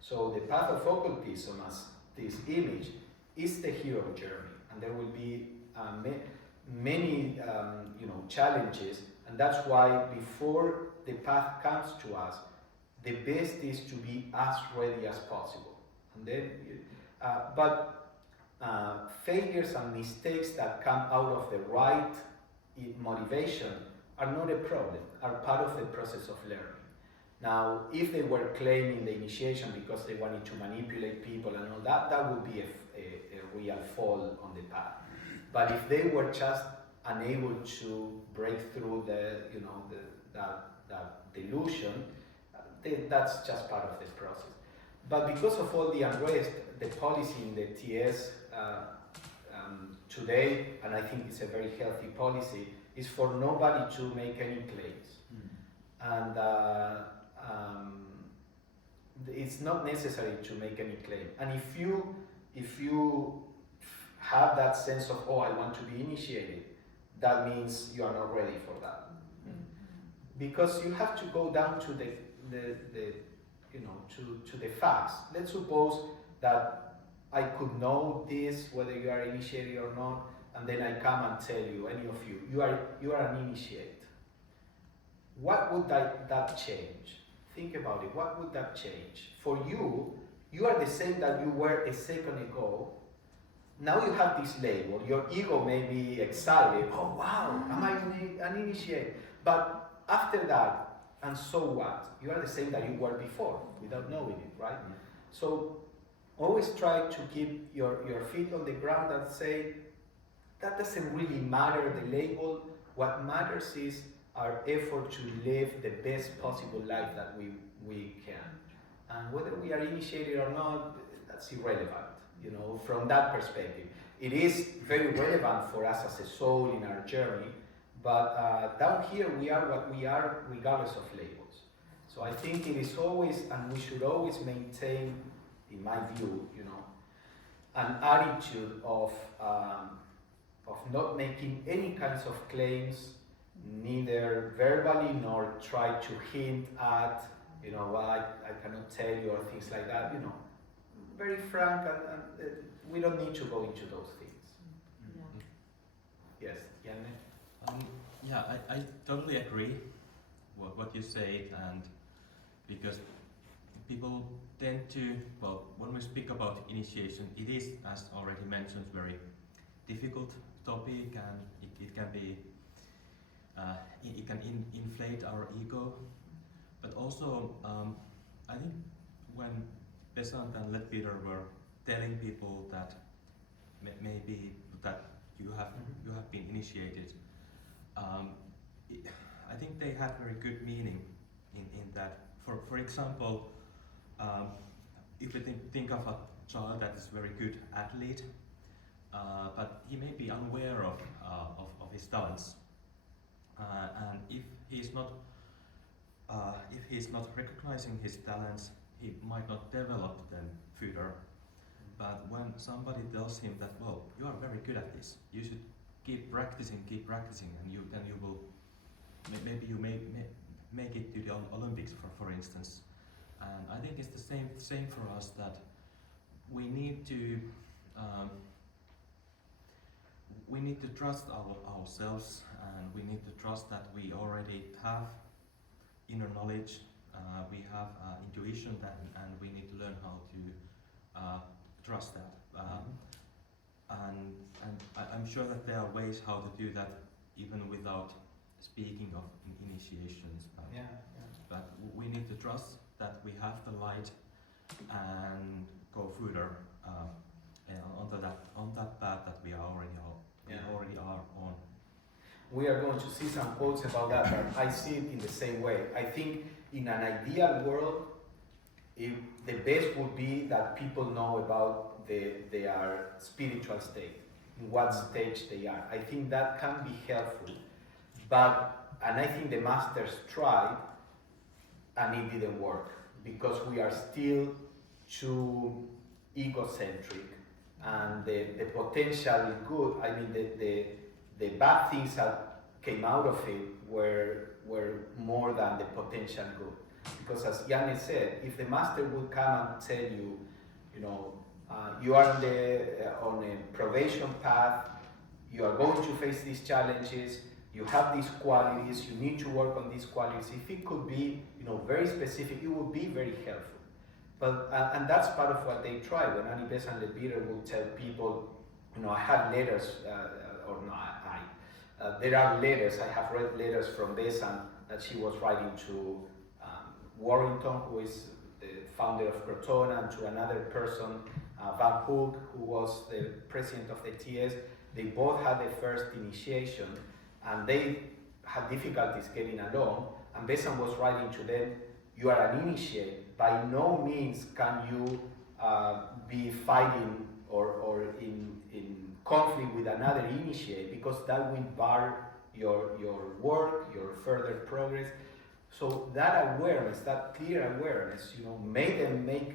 So the path of occultism, as this image, is the hero journey. And there will be many challenges, and that's why before the path comes to us, the best is to be as ready as possible. And then, failures and mistakes that come out of the right motivation are not a problem, are part of the process of learning. Now, if they were claiming the initiation because they wanted to manipulate people and all that, that would be a real fall on the path. But if they were just unable to break through that delusion, that's just part of the process. But because of all the unrest, the policy in the TS today, and I think it's a very healthy policy, is for nobody to make any claims. And it's not necessary to make any claim. And if you have that sense of, I want to be initiated, that means you are not ready for that. Because you have to go down to to the facts. Let's suppose that I could know this, whether you are initiated or not, and then I come and tell you, any of you, you are an initiate. What would that change? Think about it. What would that change? For you, you are the same that you were a second ago. Now you have this label. Your ego may be excited. Oh wow, am I an initiate? But after that, and so what? You are the same that you were before, without knowing it, right? So always try to keep your feet on the ground and say, that doesn't really matter, the label. What matters is our effort to live the best possible life that we can. And whether we are initiated or not, that's irrelevant, you know, from that perspective. It is very relevant for us as a soul in our journey, but down here we are what we are regardless of labels. So I think it is always, and we should always maintain, in my view, you know, an attitude of not making any kinds of claims, neither verbally nor try to hint at, you know, well, I cannot tell you, or things like that, you know. Very frank, and we don't need to go into those things. Yes, Janne? Yeah, I totally agree what you say, and because people tend to, well, when we speak about initiation, it is, as already mentioned, very difficult topic, and it can be, it can inflate our ego, but also I think when Besant and Leadbeater were telling people that maybe that you have been initiated, I think they had very good meaning in that. For example, if we think of a child that is a very good athlete, but he may be unaware of his talents, and if he's not recognizing his talents, he might not develop them further. But when somebody tells him that, well, you are very good at this, you should keep practicing, and then you will, maybe you may make it to the Olympics, for instance. And I think it's the same for us, that we need to trust ourselves, and we need to trust that we already have inner knowledge, we have intuition, and we need to learn how to trust that. And I'm sure that there are ways how to do that even without speaking of initiations. But we need to trust that we have the light and go further on that path that we already are on. We are going to see some quotes about that, but I see it in the same way. I think in an ideal world, the best would be that people know about their spiritual state, in what stage they are. I think that can be helpful, and I think the masters tried, and it didn't work, because we are still too egocentric, and the potential good, I mean the bad things that came out of it were more than the potential good. Because as Janne said, if the master would come and tell you, you know, you are on a probation path, you are going to face these challenges, you have these qualities, you need to work on these qualities. If it could be, you know, very specific, it would be very helpful. But and that's part of what they try. When Annie Besant and Leadbeater would tell people, you know, I had letters, there are letters, I have read letters from Besant that she was writing to Warrington, who is the founder of Crotona, and to another person, Van Hook, who was the president of the TS. They both had the first initiation, and they had difficulties getting along, and Besant was writing to them, you are an initiate, by no means can you be fighting or in conflict with another initiate, because that will bar your work, your further progress. So that awareness, that clear awareness, you know, made them make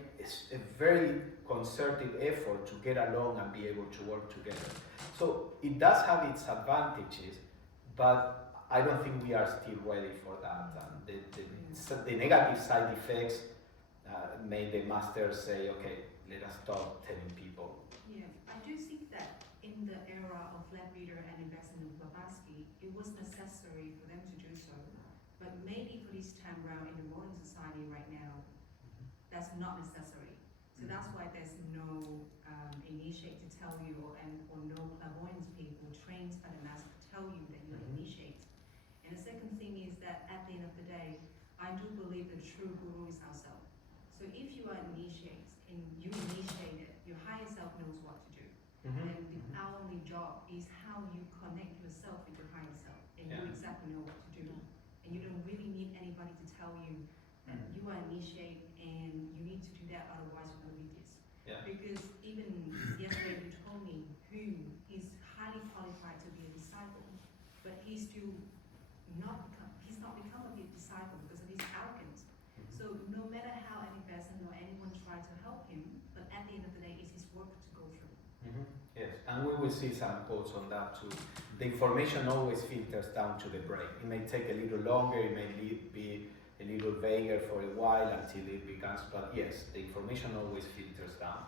a very concerted effort to get along and be able to work together. So it does have its advantages, but I don't think we are still ready for that. And the negative side effects made the masters say, okay, let us stop telling people. Yeah, I do think that in the era of Leadbeater and Besant and Blavatsky, it was necessary for them to do so. But maybe for this time around in the modern society right now, that's not necessary. So that's why there's no initiate to tell you, or no clairvoyance people trained by the master to tell you that you're initiate. And the second thing is that at the end of the day, I do believe the true guru is ourselves. So if you are initiate and you initiate it, your higher self knows what to do. And our only only job is how you connect yourself with your higher self, and Yeah. you exactly know what to do. And you don't really need anybody to tell you that you are initiate and you need to do that, otherwise you're going to be this. Yeah. Because even yesterday you told me who is highly qualified to be a disciple, but he's not become a disciple because of his arrogance. So no matter how any person or anyone try to help him, but at the end of the day, it's his work to go through. Yes, and we will see some quotes on that too. The information always filters down to the brain. It may take a little longer, it may be a little vaguer for a while until it becomes, but yes, the information always filters down.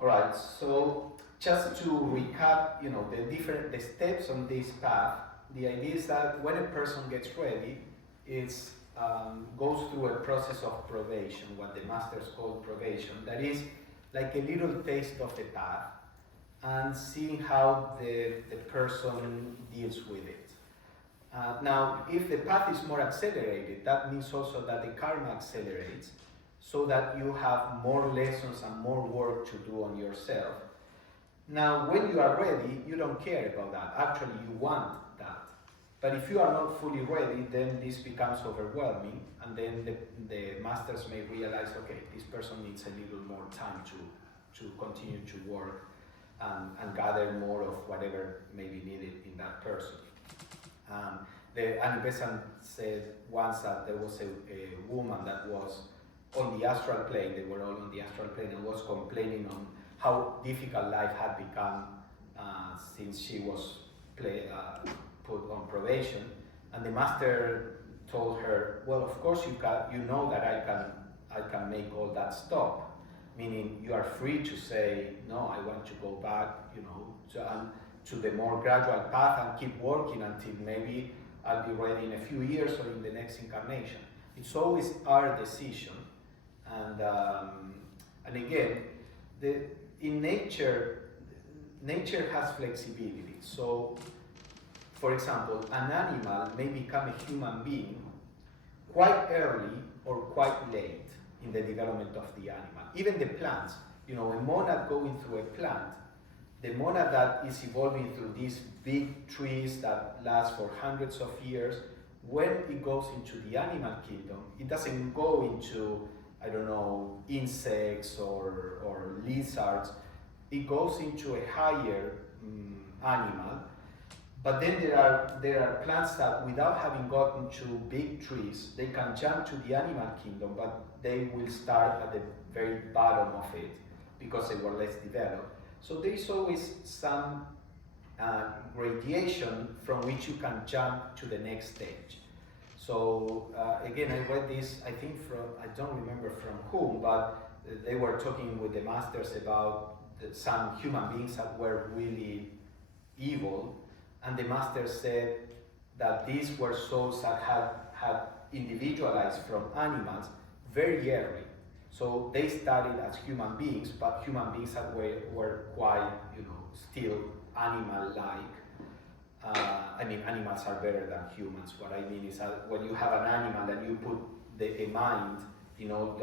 Alright, so just to recap, the steps on this path, the idea is that when a person gets ready, it goes through a process of probation, what the masters call probation. That is like a little taste of the path, and seeing how the person deals with it. Now, if the path is more accelerated, that means also that the karma accelerates, so that you have more lessons and more work to do on yourself. Now, when you are ready, you don't care about that. Actually, you want that. But if you are not fully ready, then this becomes overwhelming, and then the masters may realize, okay, this person needs a little more time to continue to work and gather more of whatever may be needed in that person. Anibesan said once that there was a woman that was on the astral plane, they were all on the astral plane, and was complaining on how difficult life had become since she was put on probation. And the master told her, well, of course you know that I can make all that stop. Meaning you are free to say, no, I want to go back, to the more gradual path and keep working until maybe I'll be ready in a few years or in the next incarnation. It's always our decision. And again, in nature has flexibility. So, for example, an animal may become a human being quite early or quite late in the development of the animal. Even the plants, a monad going through a plant, the monad that is evolving through these big trees that last for hundreds of years, when it goes into the animal kingdom, it doesn't go into, insects or lizards. It goes into a higher animal. But then there are plants that, without having gotten to big trees, they can jump to the animal kingdom, but they will start at the very bottom of it because they were less developed. So there is always some gradation from which you can jump to the next stage. So again, I read this, I think I don't remember from whom, but they were talking with the masters about some human beings that were really evil. And the master said that these were souls that had individualized from animals very early. So they started as human beings, but human beings that were quite, still animal-like. Animals are better than humans. What I mean is that when you have an animal and you put a mind in all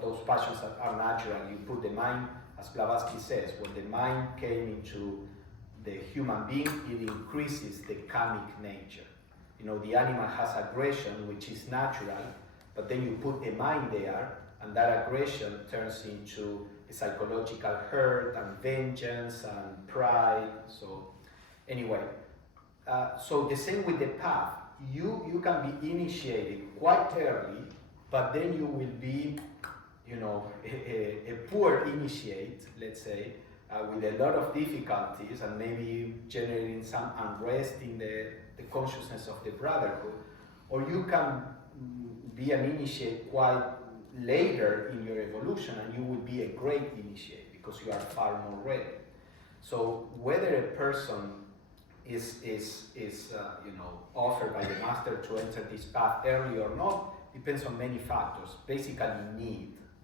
those passions that are natural, you put the mind, as Blavatsky says, when the mind came into the human being, it increases the kamic nature. The animal has aggression, which is natural, but then you put a mind there, and that aggression turns into a psychological hurt and vengeance and pride. So anyway, so the same with the path. You can be initiated quite early, but then you will be, a poor initiate, let's say, with a lot of difficulties and maybe generating some unrest in the consciousness of the brotherhood. Or you can be an initiate quite later in your evolution, and you will be a great initiate because you are far more ready. So whether a person is offered by the master to enter this path early or not depends on many factors. Basically,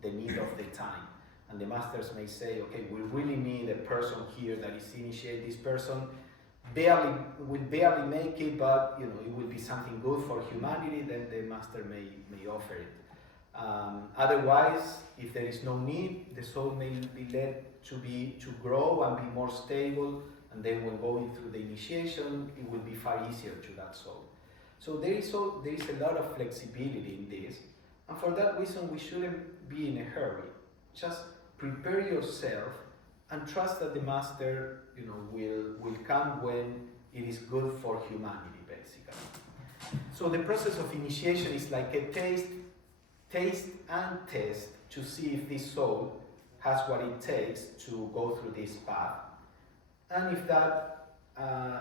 the need of the time. And the masters may say, okay, we really need a person here that is initiated. This person will barely make it, but it will be something good for humanity. Then the master may offer it. Otherwise, if there is no need, the soul may be led to grow and be more stable, and then when going through the initiation, it will be far easier to that soul. So there is a lot of flexibility in this, and for that reason, we shouldn't be in a hurry. Just prepare yourself and trust that the master, will come when it is good for humanity, basically. So the process of initiation is like a taste and test to see if this soul has what it takes to go through this path. And if that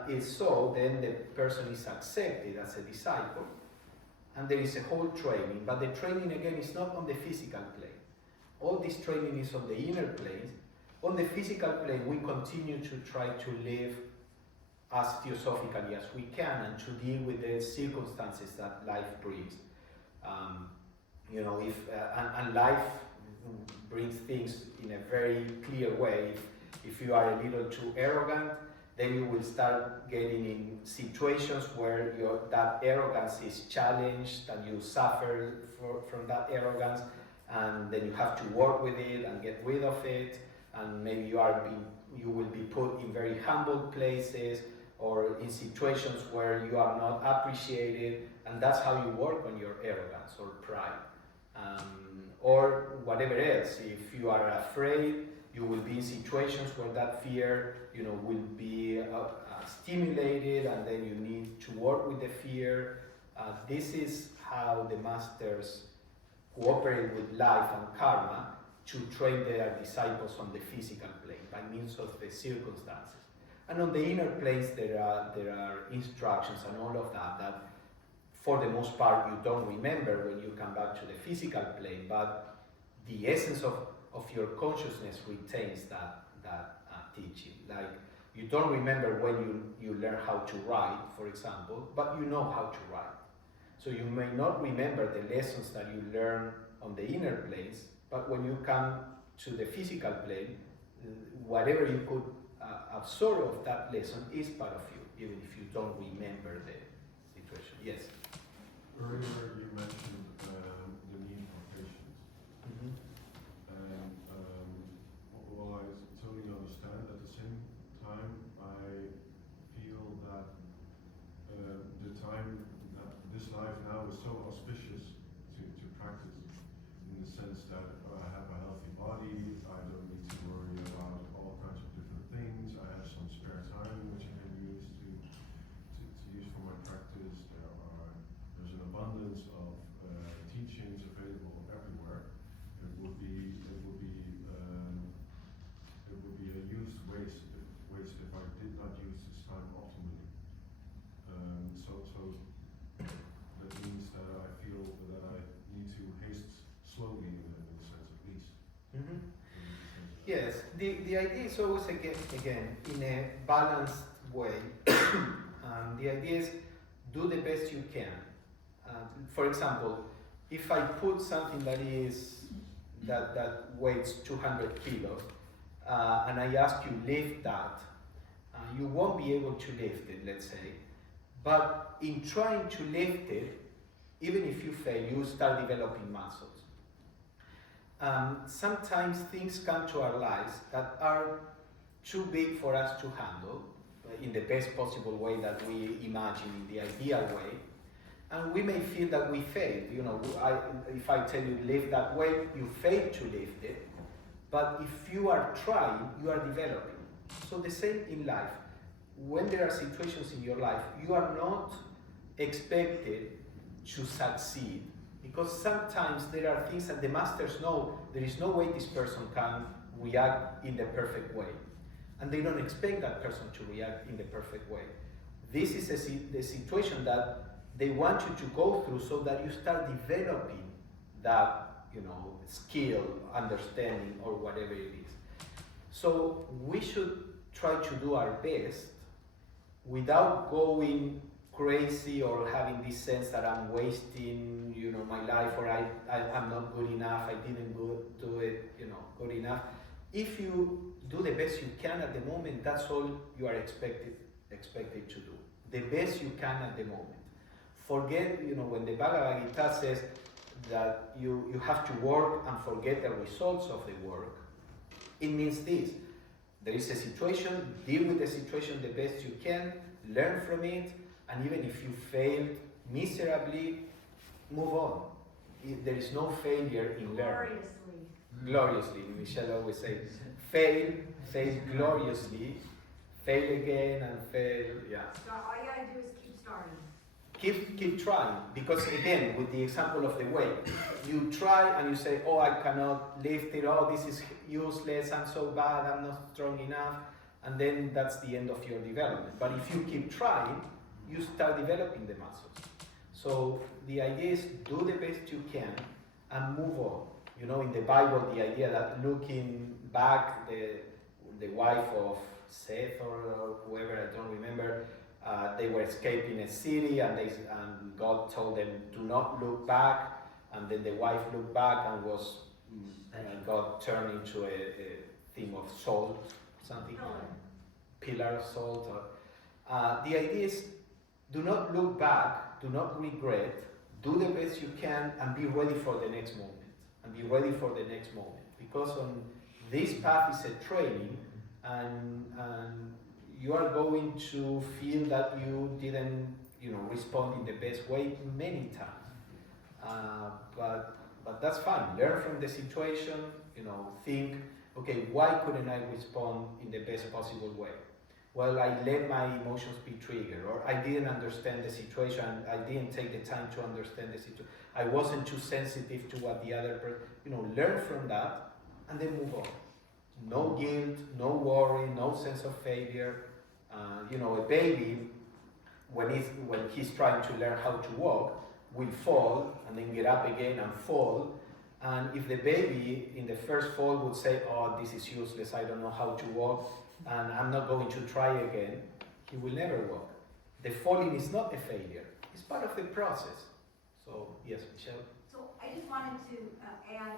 is so, then the person is accepted as a disciple. And there is a whole training, but the training again is not on the physical plane. All this training is on the inner planes. On the physical plane, we continue to try to live as theosophically as we can and to deal with the circumstances that life brings. And life brings things in a very clear way. If you are a little too arrogant, then you will start getting in situations where that arrogance is challenged and you suffer from that arrogance, and then you have to work with it and get rid of it, and maybe you will be put in very humble places or in situations where you are not appreciated, and that's how you work on your arrogance or pride. Or whatever else. If you are afraid, you will be in situations where that fear, will be stimulated, and then you need to work with the fear. This is how the masters cooperate with life and karma to train their disciples on the physical plane by means of the circumstances. And on the inner planes, there are instructions and all of that for the most part you don't remember when you come back to the physical plane, but the essence of your consciousness retains that teaching. Like, you don't remember when you learn how to write, for example, but you know how to write. So you may not remember the lessons that you learn on the inner planes, but when you come to the physical plane, whatever you could absorb of that lesson is part of you, even if you don't remember the situation. Yes? Earlier you mentioned the need for patience. Mm-hmm. And while I totally understand, at the same time I feel that the time that this life now is so auspicious to practice, in the sense that I have a healthy body, I don't need to worry about all kinds of different things, I have some spare time which I can use to use for my practice. There's an abundance of teachings available everywhere. It would be a used waste if I did not use this time optimally. So that means that I feel that I need to haste slowly in a sense, at least. Mm-hmm. Yes, the idea is always again in a balanced way. The idea is do the best you can. For example, if I put something that weighs 200 kilos, and I ask you lift that, you won't be able to lift it, let's say. But in trying to lift it, even if you fail, you start developing muscles. Sometimes things come to our lives that are too big for us to handle in the best possible way that we imagine, in the ideal way. And we may feel that we failed. If I tell you lift that weight, you failed to lift it. But if you are trying, you are developing. So the same in life. When there are situations in your life, you are not expected to succeed. Because sometimes there are things that the masters know there is no way this person can react in the perfect way. And they don't expect that person to react in the perfect way. This is the situation that they want you to go through so that you start developing that, skill, understanding, or whatever it is. So we should try to do our best without going crazy or having this sense that I'm wasting, my life, or I'm not good enough, I didn't do it, good enough. If you do the best you can at the moment, that's all you are expected to do. The best you can at the moment. Forget, when the Bhagavad Gita says, that you have to work and forget the results of the work, it means this. There is a situation, deal with the situation the best you can, learn from it, and even if you failed miserably, move on. There is no failure in learning. Gloriously, Michelle always says, fail gloriously, fail again and fail, yeah. All you gotta do is keep starting. Keep trying, because again, with the example of the weight, you try and you say, oh, I cannot lift it, oh, this is useless, I'm so bad, I'm not strong enough, and then that's the end of your development. But if you keep trying, you start developing the muscles. So the idea is do the best you can and move on. You know, in the Bible, the idea that looking back, the wife of Seth or whoever, I don't remember, they were escaping a city and God told them, do not look back. And then the wife looked back and God turned into a thing of salt, something, pillar of salt. The idea is, do not look back, do not regret, do the best you can and be ready for the next moment. Because on this path is a training and you are going to feel that you didn't, respond in the best way many times. But that's fine. Learn from the situation. Think, okay, why couldn't I respond in the best possible way? Well, I let my emotions be triggered, or I didn't understand the situation. I didn't take the time to understand the situation. I wasn't too sensitive to what the other person. Learn from that and then move on. No guilt, no worry, no sense of failure. A baby, when he's trying to learn how to walk, will fall and then get up again and fall. And if the baby in the first fall would say, oh, this is useless, I don't know how to walk, and I'm not going to try again, he will never walk. The falling is not a failure, it's part of the process. So, yes, Michelle? So I just wanted to add,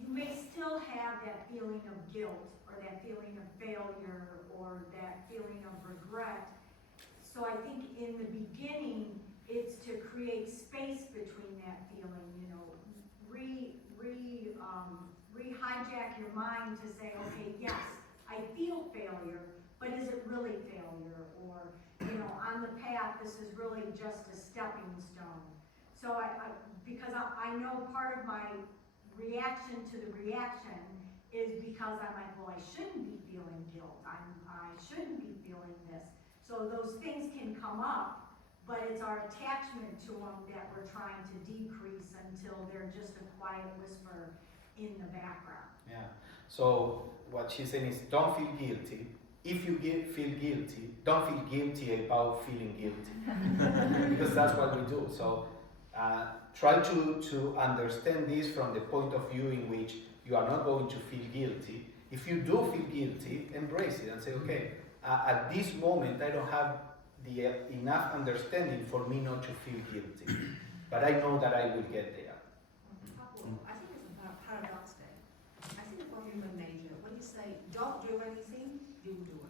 you may still have that feeling of guilt or that feeling of failure or that feeling of regret. So I think in the beginning, it's to create space between that feeling, hijack your mind to say, okay, yes, I feel failure, but is it really failure? Or, on the path, this is really just a stepping stone. So because I know part of my reaction to the reaction is because I'm like, well, I shouldn't be feeling guilt. I shouldn't be feeling this. So those things can come up, but it's our attachment to them that we're trying to decrease until they're just a quiet whisper in the background. Yeah. So what she's saying is, don't feel guilty. If you feel guilty, don't feel guilty about feeling guilty, because that's what we do. So try to understand this from the point of view in which you are not going to feel guilty. If you do feel guilty, embrace it and say, okay, at this moment I don't have enough understanding for me not to feel guilty, but I know that I will get there. Pablo, I think it's a paradox there. I think for human nature, when you say don't do anything, you will do it.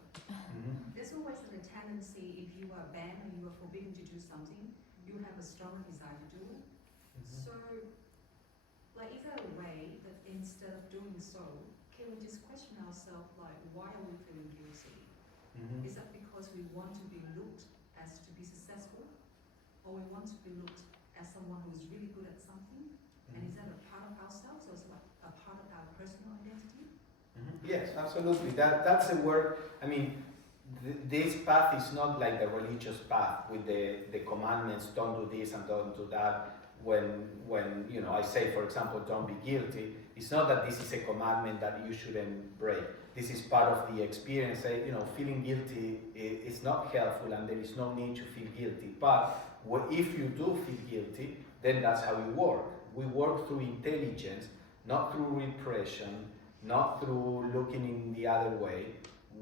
There's always a tendency, if you are banned or you are forbidden to do something, you have a stronger desire to do it. So, is there a way that instead of doing so, can we just question ourselves, why are we feeling guilty? Is that because we want to be looked as to be successful, or we want to be looked as someone who is really good at something? And is that a part of ourselves, or is it a part of our personal identity? Yes, absolutely. That's a word. I mean, this path is not like the religious path with the commandments, don't do this and don't do that. When I say, for example, don't be guilty, it's not that this is a commandment that you shouldn't break. This is part of the experience. Feeling guilty is not helpful and there is no need to feel guilty. But if you do feel guilty, then that's how we work. We work through intelligence, not through repression, not through looking in the other way.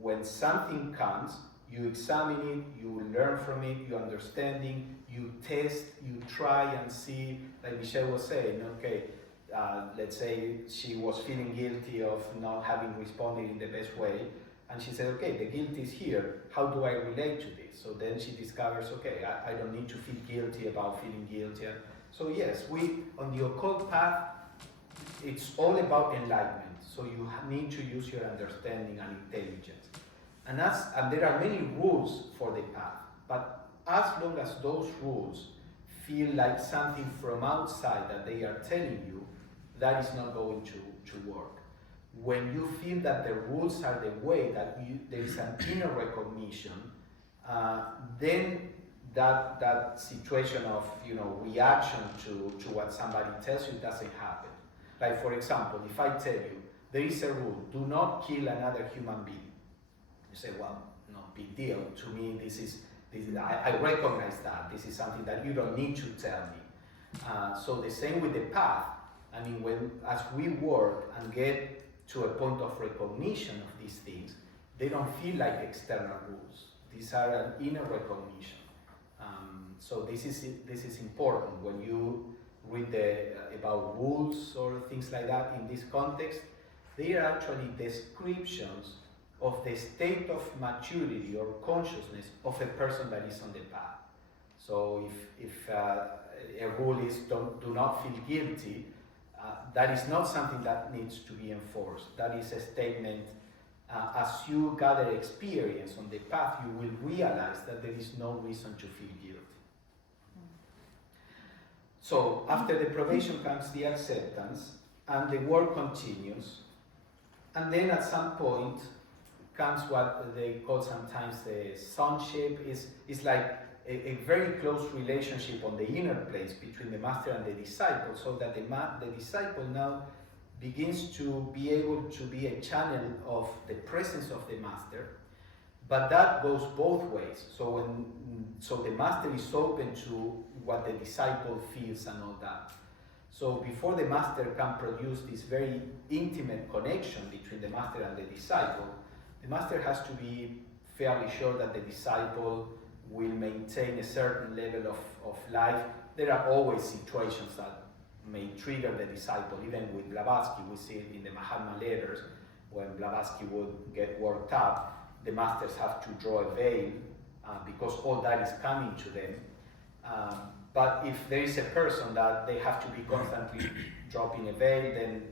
When something comes, you examine it, you learn from it, you understanding, you test, you try and see, like Michelle was saying, okay, let's say she was feeling guilty of not having responded in the best way, and she said, okay, the guilt is here, how do I relate to this? So then she discovers, okay, I don't need to feel guilty about feeling guilty, So yes, we, on the occult path, it's all about enlightenment. So you need to use your understanding and intelligence. And there are many rules for the path, but as long as those rules feel like something from outside that they are telling you, that is not going to work. When you feel that the rules are the way, that there is an inner recognition, then that situation of reaction to what somebody tells you doesn't happen. Like for example, if I tell you there is a rule: do not kill another human being. You say, well, no big deal. To me, this is I recognize that. This is something that you don't need to tell me. So the same with the path. I mean, as we work and get to a point of recognition of these things, they don't feel like external rules. These are an inner recognition. So this is important when you read about rules or things like that in this context. They are actually descriptions of the state of maturity or consciousness of a person that is on the path. So if a rule is do not feel guilty, that is not something that needs to be enforced. That is a statement. As you gather experience on the path, you will realize that there is no reason to feel guilty. So after the probation comes the acceptance, and the work continues. And then at some point comes what they call sometimes the sonship. Is like a very close relationship on the inner place between the master and the disciple, so that the disciple now begins to be able to be a channel of the presence of the master. But that goes both ways. So the master is open to what the disciple feels and all that. So before the master can produce this very intimate connection between the master and the disciple, the master has to be fairly sure that the disciple will maintain a certain level of life. There are always situations that may trigger the disciple. Even with Blavatsky, we see it in the Mahatma letters, when Blavatsky would get worked up, the masters have to draw a veil because all that is coming to them. But if there is a person that they have to be constantly dropping a veil, then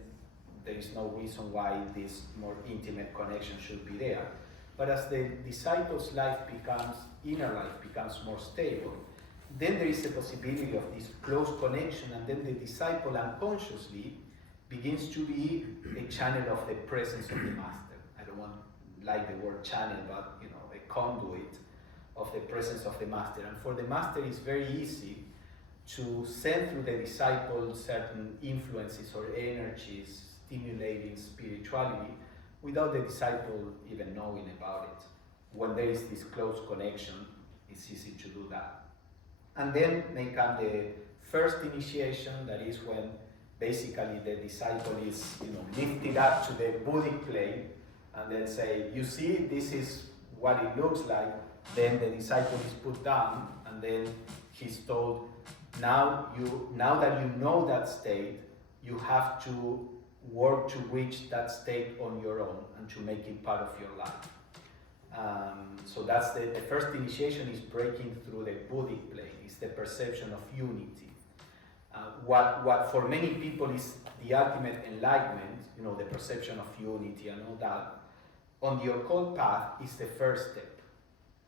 there is no reason why this more intimate connection should be there. But as the disciple's inner life becomes more stable, then there is a possibility of this close connection, and then the disciple unconsciously begins to be a channel of the presence of the master. I don't like the word channel, but a conduit of the presence of the master. And for the master, it's very easy to send through the disciple certain influences or energies stimulating spirituality without the disciple even knowing about it. When there is this close connection, it's easy to do that. And then may come the first initiation, that is when basically the disciple is lifted up to the Buddhic plane, and then say, you see, this is what it looks like. Then the disciple is put down, and then he's told, now that you know that state, you have to work to reach that state on your own and to make it part of your life. So that's the first initiation, is breaking through the Buddhic plane. It's the perception of unity. What for many people is the ultimate enlightenment, the perception of unity and all that, on the occult path is the first step.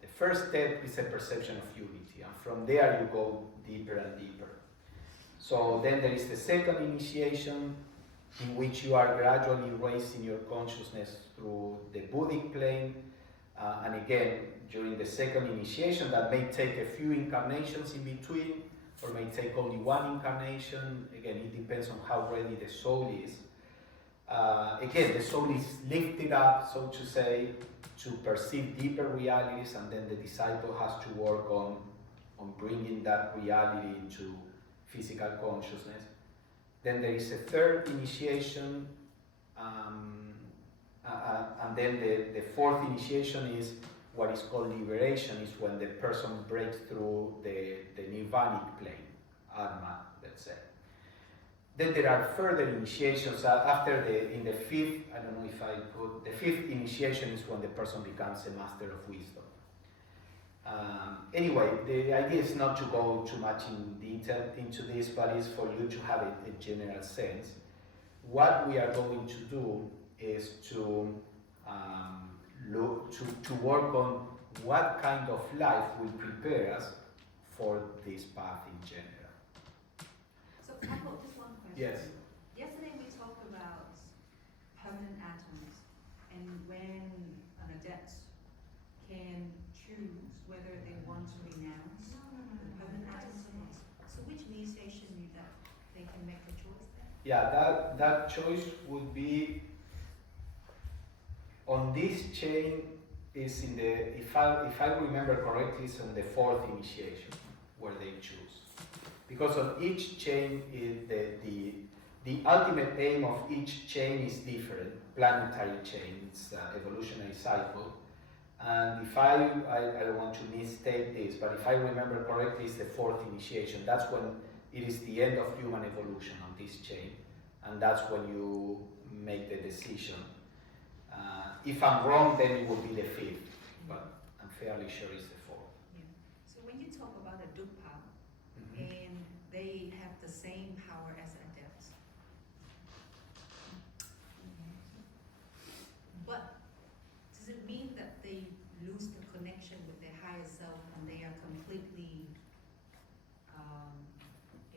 The first step is a perception of unity, and from there you go deeper and deeper. So then there is the second initiation, in which you are gradually raising your consciousness through the Buddhic plane. And again, during the second initiation, that may take a few incarnations in between, or may take only one incarnation. Again, it depends on how ready the soul is. Again, the soul is lifted up, so to say, to perceive deeper realities, and then the disciple has to work on bringing that reality into physical consciousness. Then there is a third initiation, and then the fourth initiation is what is called liberation, is when the person breaks through the nirvanic plane, Atma, let's say. Then there are further initiations in the fifth, I don't know if I put, the fifth initiation is when the person becomes a master of wisdom. Anyway, the idea is not to go too much in detail into this, but it's for you to have a general sense. What we are going to do is to look to work on what kind of life will prepare us for this path in general. So, Pablo, just one question. Yes. Yesterday we talked about permanent atoms and when an adept can choose whether they want to renounce the permanent atoms or not. So, which initiation that they can make a choice there? Yeah, that choice would be on this chain is in the, if I remember correctly, it's on the fourth initiation where they choose. Because on each chain, the ultimate aim of each chain is different. Planetary chain, it's evolutionary cycle. And if I don't want to misstate this, but if I remember correctly, it's the fourth initiation. That's when it is the end of human evolution on this chain. And that's when you make the decision. If I'm wrong, then it will be the fifth, but I'm fairly sure it's the fourth. Yeah. So when you talk about a Dukpa, and they have the same power as adepts, but does it mean that they lose the connection with their higher self and they are completely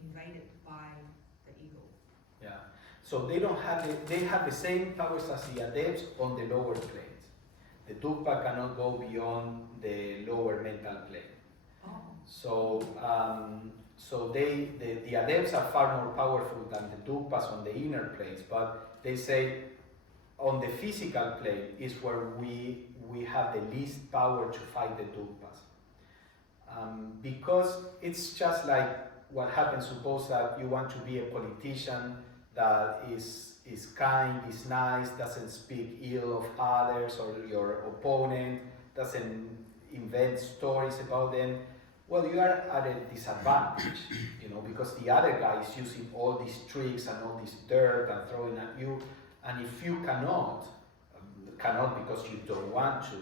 invaded by the ego? Yeah. So they don't have they have the same powers as the adepts on the lower planes. The Dukpa cannot go beyond the lower mental plane. Oh. So the adepts are far more powerful than the Dukpas on the inner planes, but they say on the physical plane is where we have the least power to fight the Dukpas. Because it's just like what happens, suppose that you want to be a politician that is kind, is nice, doesn't speak ill of others or your opponent, doesn't invent stories about them. Well, you are at a disadvantage, because the other guy is using all these tricks and all this dirt and throwing at you, and if you cannot because you don't want to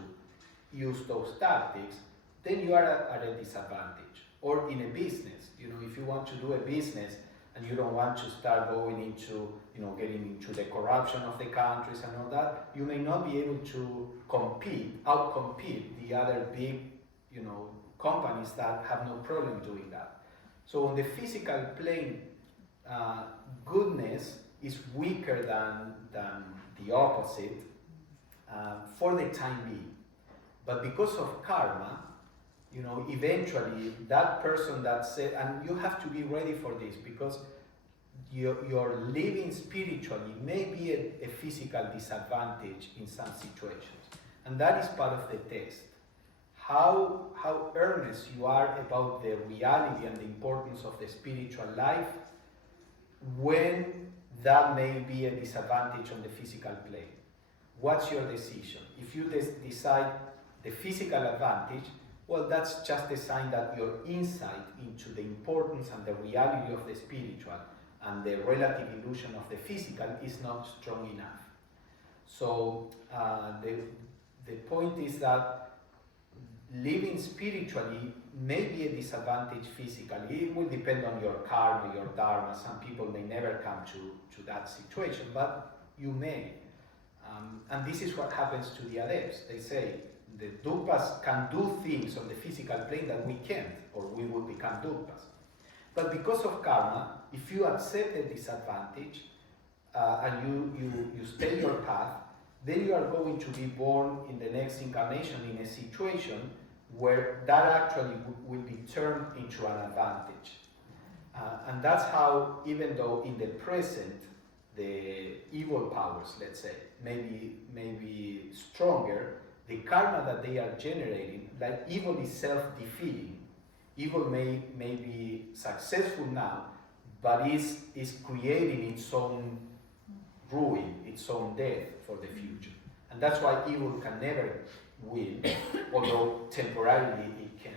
use those tactics, then you are at a disadvantage. Or in a business, if you want to do a business and you don't want to start going into, getting into the corruption of the countries and all that, you may not be able to outcompete the other big, companies that have no problem doing that. So on the physical plane, goodness is weaker than the opposite for the time being. But because of karma, eventually that person that said, and you have to be ready for this because your living spiritually may be a physical disadvantage in some situations. And that is part of the test. How earnest you are about the reality and the importance of the spiritual life when that may be a disadvantage on the physical plane. What's your decision? If you decide the physical advantage, well, that's just a sign that your insight into the importance and the reality of the spiritual and the relative illusion of the physical is not strong enough. So the point is that living spiritually may be a disadvantage physically. It will depend on your karma, your dharma. Some people may never come to that situation, but you may. And this is what happens to the adepts. They say, the Dukpas can do things on the physical plane that we can't, or we will become Dukpas. But because of karma, if you accept the disadvantage and you stay your path, then you are going to be born in the next incarnation in a situation where that actually will be turned into an advantage. And that's how, even though in the present, the evil powers, let's say, may be stronger, the karma that they are generating, like evil is self-defeating. Evil may be successful now, but is creating its own ruin, its own death for the future. And that's why evil can never win, although temporarily it can.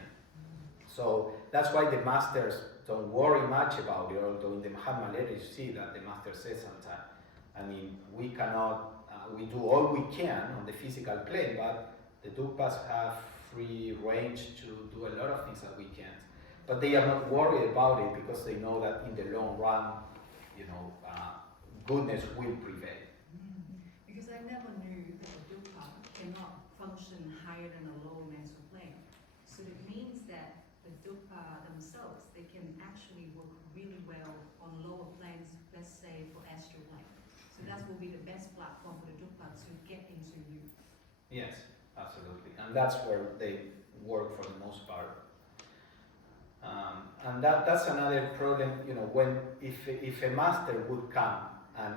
So that's why the masters don't worry much about it, although in the Mahatma letter you see that the master says sometimes, I mean, we cannot, we do all we can on the physical plane, but the Dukpas have free range to do a lot of things that we can't. But they are not worried about it because they know that in the long run, you know, goodness will prevail. Because I never knew that a dukkha cannot function higher than a lower mental plane. So it means that the dukkha themselves, they can actually work really well on lower planes, let's say for astral plane. So that will be the best platform for the dukkha to get into you. Yes, absolutely. And that's where they work for the most part. And that's another problem, you know, when if a master would come and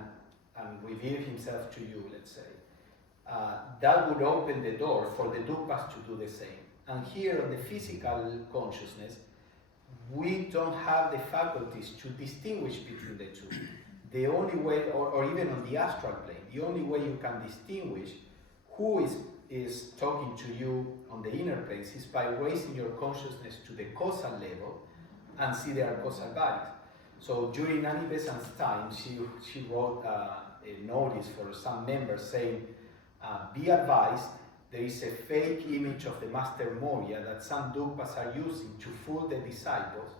reveal himself to you, let's say, that would open the door for the dukkas to do the same. And here on the physical consciousness, we don't have the faculties to distinguish between the two. The only way, or even on the astral plane, the only way you can distinguish who is talking to you on the inner planes is by raising your consciousness to the causal level and see their causal bodies. So during Annie Besant's time, she wrote a notice for some members saying, be advised, there is a fake image of the Master Moria that some dukkas are using to fool the disciples,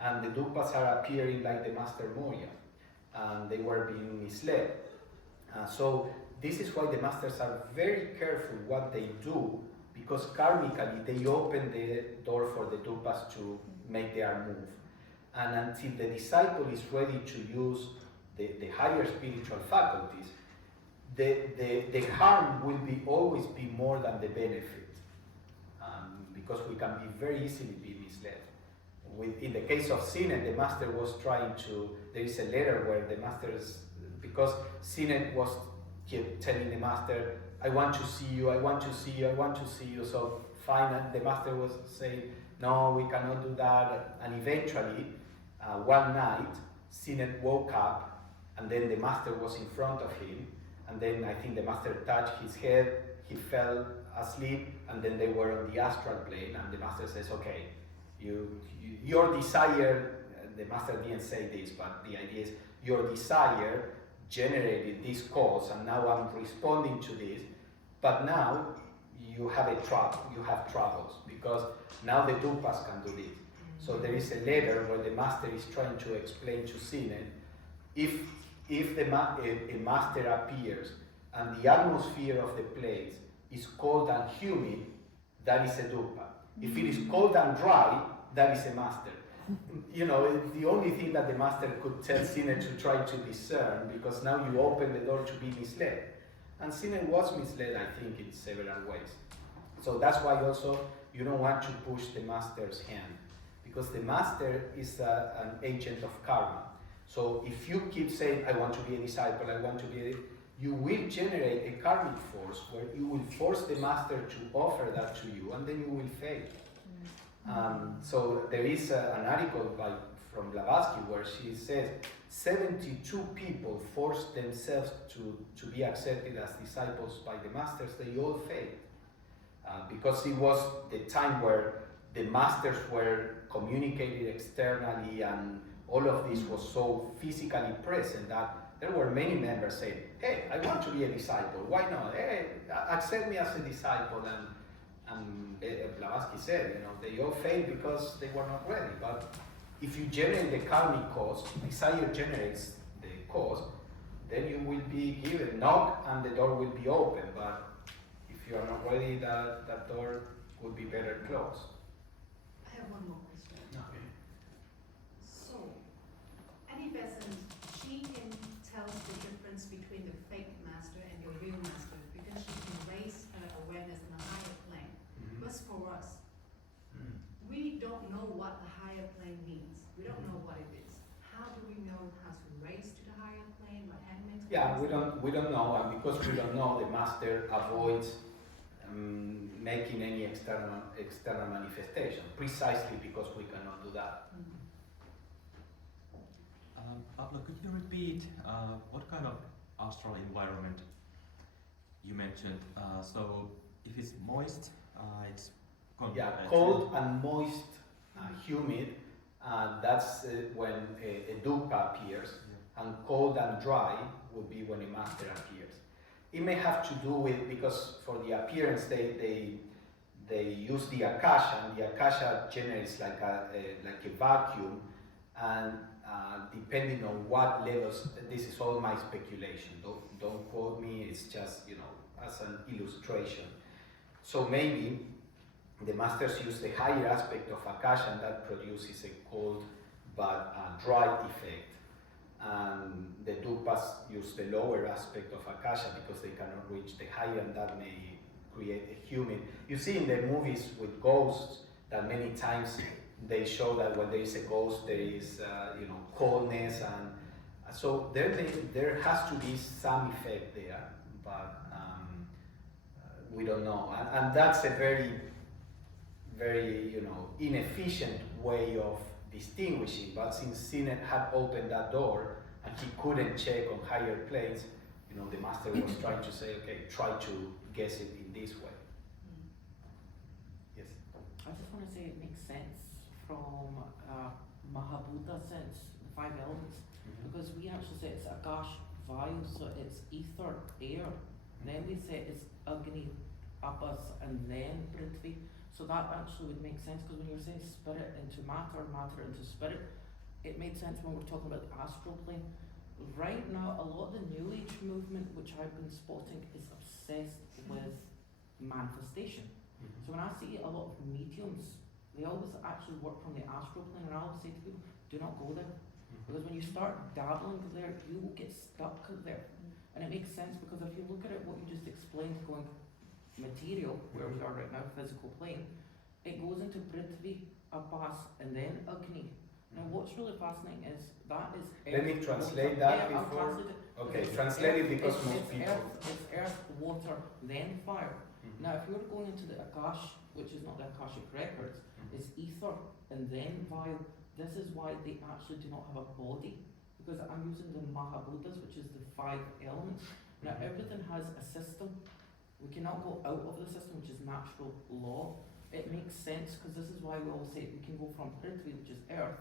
and the dukkas are appearing like the Master Moria, and they were being misled. So this is why the masters are very careful what they do, because karmically they open the door for the dukkas to make their move. And until the disciple is ready to use the higher spiritual faculties, the harm will always be more than the benefit, because we can be very easily be misled. In the case of Sinet, the master was trying to, there is a letter where the master is, because Sinet was kept telling the master, I want to see you, I want to see you, I want to see you. So finally the master was saying, no, we cannot do that. And eventually, one night, Sinet woke up, and then the master was in front of him, and then I think the master touched his head, he fell asleep, and then they were on the astral plane, and the master says, okay, your desire, the master didn't say this, but the idea is, your desire generated this cause, and now I'm responding to this, but now you have troubles, because now the dukkas can do this. So there is a letter where the master is trying to explain to Sinet, if a master appears and the atmosphere of the place is cold and humid, that is a dukka. If it is cold and dry, that is a master. You know, the only thing that the master could tell Sinet to try to discern, because now you open the door to be misled. And Sinet was misled, I think, in several ways. So that's why also you don't want to push the master's hand, because the master is an agent of karma. So if you keep saying, I want to be a disciple, I want to be you will generate a karmic force where you will force the master to offer that to you, and then you will fail. So there is an article from Blavatsky where she says 72 people forced themselves to be accepted as disciples by the masters. They all failed. Because it was the time where the masters were communicated externally, and all of this was so physically present that there were many members saying, hey, I want to be a disciple, why not? Hey, accept me as a disciple. And Blavatsky said, you know, they all failed because they were not ready. But if you generate the karmic cause, desire generates the cause, then you will be given knock and the door will be open. But if you are not ready, that door would be better closed. I have one more question. Okay. So, Annie Besant, she can tell the difference between the fake master and your real master because she can raise her awareness in a higher plane. But for us, we don't know what the higher plane means. We don't know what it is. How do we know how to raise to the higher plane? What element? Yeah, we don't know, and because we don't know, the master avoids making any external manifestation, precisely because we cannot do that. Pablo, could you repeat what kind of astral environment you mentioned? So if it's moist, it's cold and moist, humid, that's when a dukkha appears, and cold and dry would be when a master appears. It may have to do with, because for the appearance they they use the akasha, and the akasha generates like a vacuum, and depending on what levels, this is all my speculation. Don't quote me. It's just as an illustration. So maybe the masters use the higher aspect of akasha, and that produces a cold but dry effect. And the dupas use the lower aspect of akasha because they cannot reach the higher, and that may create a humid. You see in the movies with ghosts that many times they show that when there is a ghost, there is coldness, and so there has to be some effect there, but we don't know, and that's a very inefficient way of distinguishing. But since Sinet had opened that door and he couldn't check on higher planes, the master was trying to say, okay, try to guess it in this way. Yes. I just want to say it makes sense from Mahabhuta sense, the 5 elements, because we actually say it's Akash, Vayu, so it's ether, air. Then we say it's Agni, Apas, and then Prithvi. So that actually would make sense, because when you're saying spirit into matter, matter into spirit, it made sense when we're talking about the astral plane. Right now, a lot of the New Age movement, which I've been spotting, is obsessed with manifestation. So when I see a lot of mediums, they always actually work from the astral plane, and I always say to people, do not go there. Because when you start dabbling there, you will get stuck there. And it makes sense, because if you look at it, what you just explained, going material, where we are right now, physical plane, it goes into Prithvi, Apas, and then Agni. Now what's really fascinating is that is Let me translate that before. Okay, translate it because most people. It's earth, water, then fire. Now if you're going into the Akash, which is not the Akashic records, it's ether and then Vayu. This is why they actually do not have a body, because I'm using the Mahabhutas, which is the 5 elements. Now everything has a system. We cannot go out of the system, which is natural law. It makes sense, because this is why we always say we can go from Prithvi, which is earth,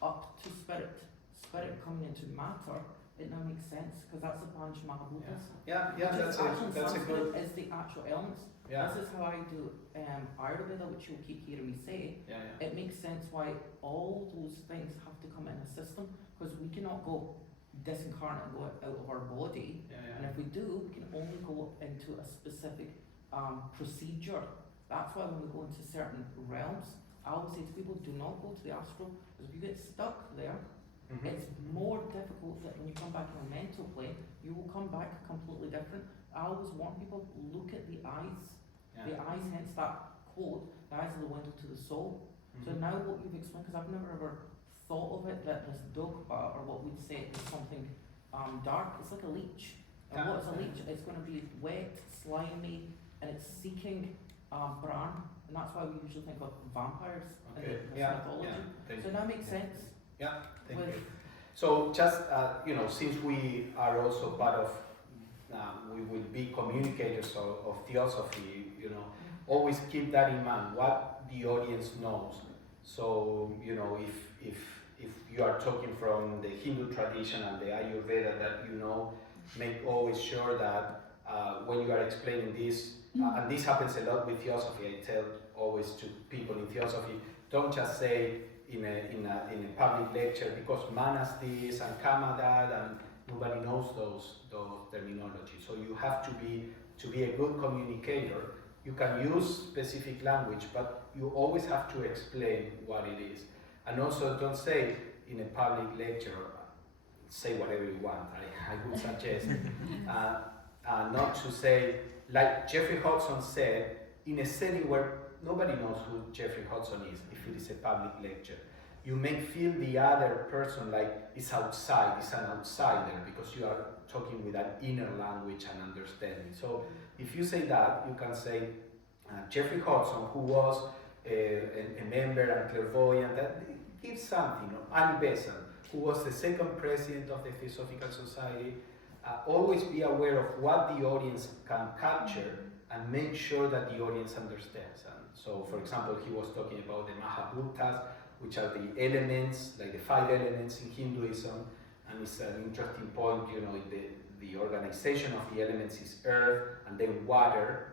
up to spirit. Spirit coming into matter, it now makes sense, because that's the Panch Mahabhutas. Yeah, that's a good. Is the actual elements. Yeah. This is how I do Ayurveda, which you'll keep hearing me say. Yeah. It makes sense why all those things have to come in a system, because we cannot go disincarnate and go out of our body. And if we do, we can only go into a specific procedure. That's why when we go into certain realms, I always say to people, do not go to the astral, because if you get stuck there, it's more difficult that when you come back in a mental plane, you will come back completely different. I always want people to look at the eyes. The eyes, hence that quote, the eyes are the window to the soul. So now what you've explained, because I've never ever thought of it, that this dogba, or what we'd say is something dark, it's like a leech. And what is a leech? It's going to be wet, slimy, and it's seeking bran, and that's why we usually think of vampires in the mythology. So that makes sense. Yeah, thank you. So just, since we are also part of, we will be communicators of theosophy, always keep that in mind, what the audience knows. So, if you are talking from the Hindu tradition and the Ayurveda, that make always sure that when you are explaining this, and this happens a lot with theosophy, I tell always to people in theosophy, don't just say in a public lecture, because manas this and kama that, and nobody knows those terminology. So you have to be a good communicator. You can use specific language, but you always have to explain what it is. And also, don't say in a public lecture, say whatever you want. I would suggest not to say, like Jeffrey Hodgson said, in a setting where nobody knows who Jeffrey Hodgson is, if it is a public lecture. You may feel the other person like it's outside, it's an outsider, because you are talking with an inner language and understanding. So if you say that, you can say Jeffrey Hodgson, who was a member and clairvoyant, that gives something. Annie Besant, who was the second president of the Theosophical Society. Always be aware of what the audience can capture and make sure that the audience understands. And so, for example, he was talking about the Mahabhutas, which are the elements, like the 5 elements in Hinduism, and it's an interesting point, the organization of the elements is earth, and then water,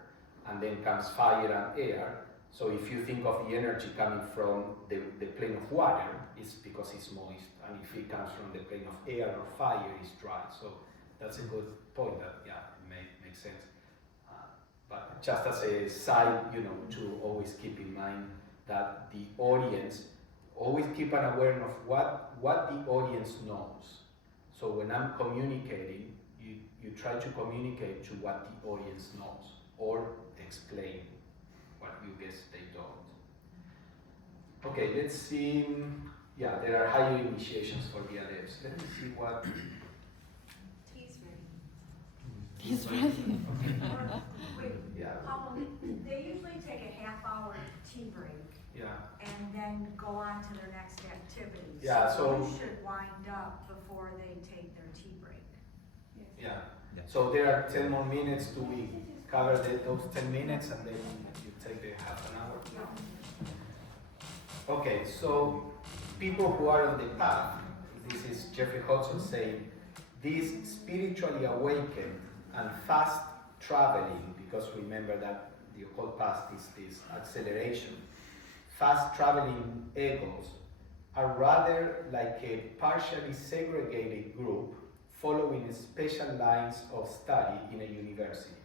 and then comes fire and air, So if you think of the energy coming from the plane of water, it's because it's moist, and if it comes from the plane of air or fire, it's dry. So that's a good point. That makes sense. But just as a side, to always keep in mind that the audience, always keep an awareness of what the audience knows. So when I'm communicating, you try to communicate to what the audience knows, or explain what you guess they don't. Okay, let's see. Yeah, there are higher initiations for the adepts. Let me see what. Tea's ready. He's ready. Wait, Yeah. Pablo, they usually take a half-hour tea break Yeah. and then go on to their next activity. Yeah, so- you should wind up before they take their tea break. Yeah. Yeah. So there are 10 more minutes. Do we cover those 10 minutes and then you take the half an hour? Okay, so people who are on the path, this is Jeffrey Hudson saying, these spiritually awakened and fast traveling, because remember that the occult path is this acceleration, fast traveling egos are rather like a partially segregated group following special lines of study in a university.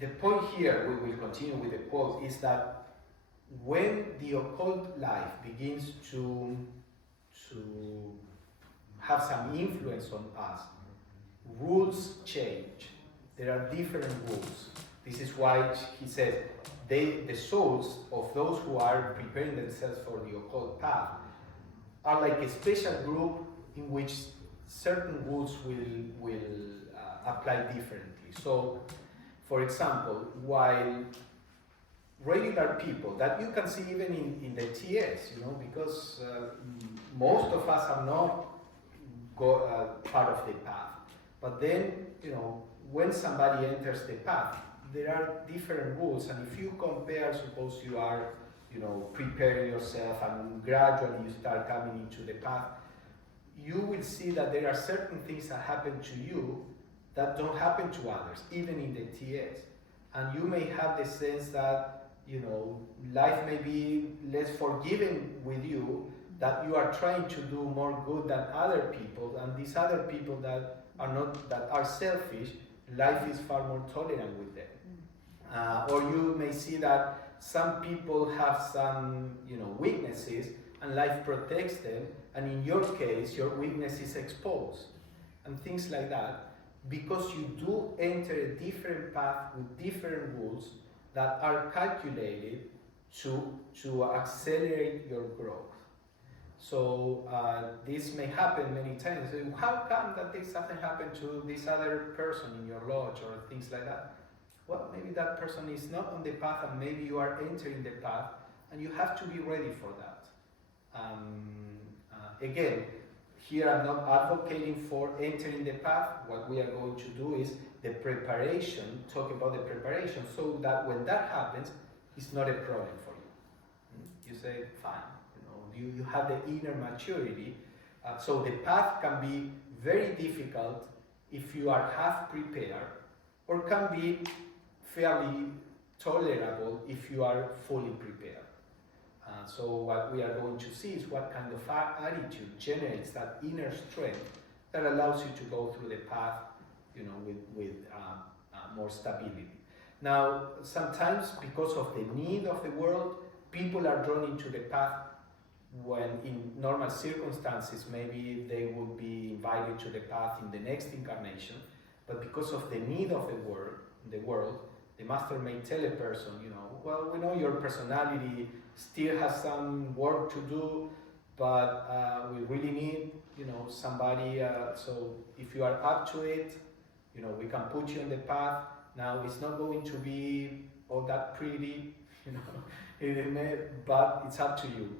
The point here, we will continue with the quote, is that when the occult life begins to have some influence on us, rules change. There are different rules. This is why he says the souls of those who are preparing themselves for the occult path are like a special group in which certain rules will apply differently. So, for example, while regular people that you can see even in the TS, because most of us are not part of the path. But then, when somebody enters the path, there are different rules, and if you compare, suppose you are, preparing yourself and gradually you start coming into the path, you will see that there are certain things that happen to you that don't happen to others, even in the TS. And you may have the sense that, life may be less forgiving with you, that you are trying to do more good than other people, and these other people that are selfish, life is far more tolerant with them. Or you may see that some people have some, weaknesses, and life protects them, and in your case, your weakness is exposed, and things like that, because you do enter a different path with different rules that are calculated to accelerate your growth. So this may happen many times. How come that this doesn't happen to this other person in your lodge or things like that? Well, maybe that person is not on the path, and maybe you are entering the path, and you have to be ready for that. Again, here I'm not advocating for entering the path. What we are going to do is the preparation, talk about the preparation, so that when that happens, it's not a problem for you. You say, fine, you have the inner maturity. So the path can be very difficult if you are half prepared, or can be fairly tolerable if you are fully prepared. So what we are going to see is what kind of attitude generates that inner strength that allows you to go through the path, with more stability. Now, sometimes because of the need of the world, people are drawn into the path when in normal circumstances maybe they would be invited to the path in the next incarnation, but because of the need of the world, the master may tell a person, well, we know your personality still has some work to do, but we really need, somebody, so if you are up to it, we can put you on the path. Now, it's not going to be all that pretty, but it's up to you.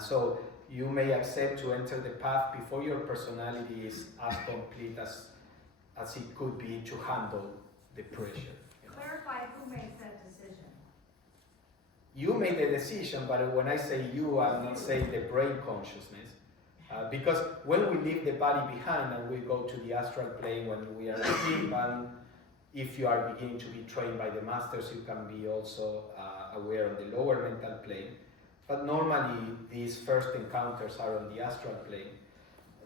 So you may accept to enter the path before your personality is as complete as it could be to handle the pressure. Clarify who makes that decision. You made the decision, but when I say you, I'm not saying the brain consciousness. Because when we leave the body behind and we go to the astral plane when we are asleep, and if you are beginning to be trained by the masters, you can be also aware of the lower mental plane. But normally, these first encounters are on the astral plane.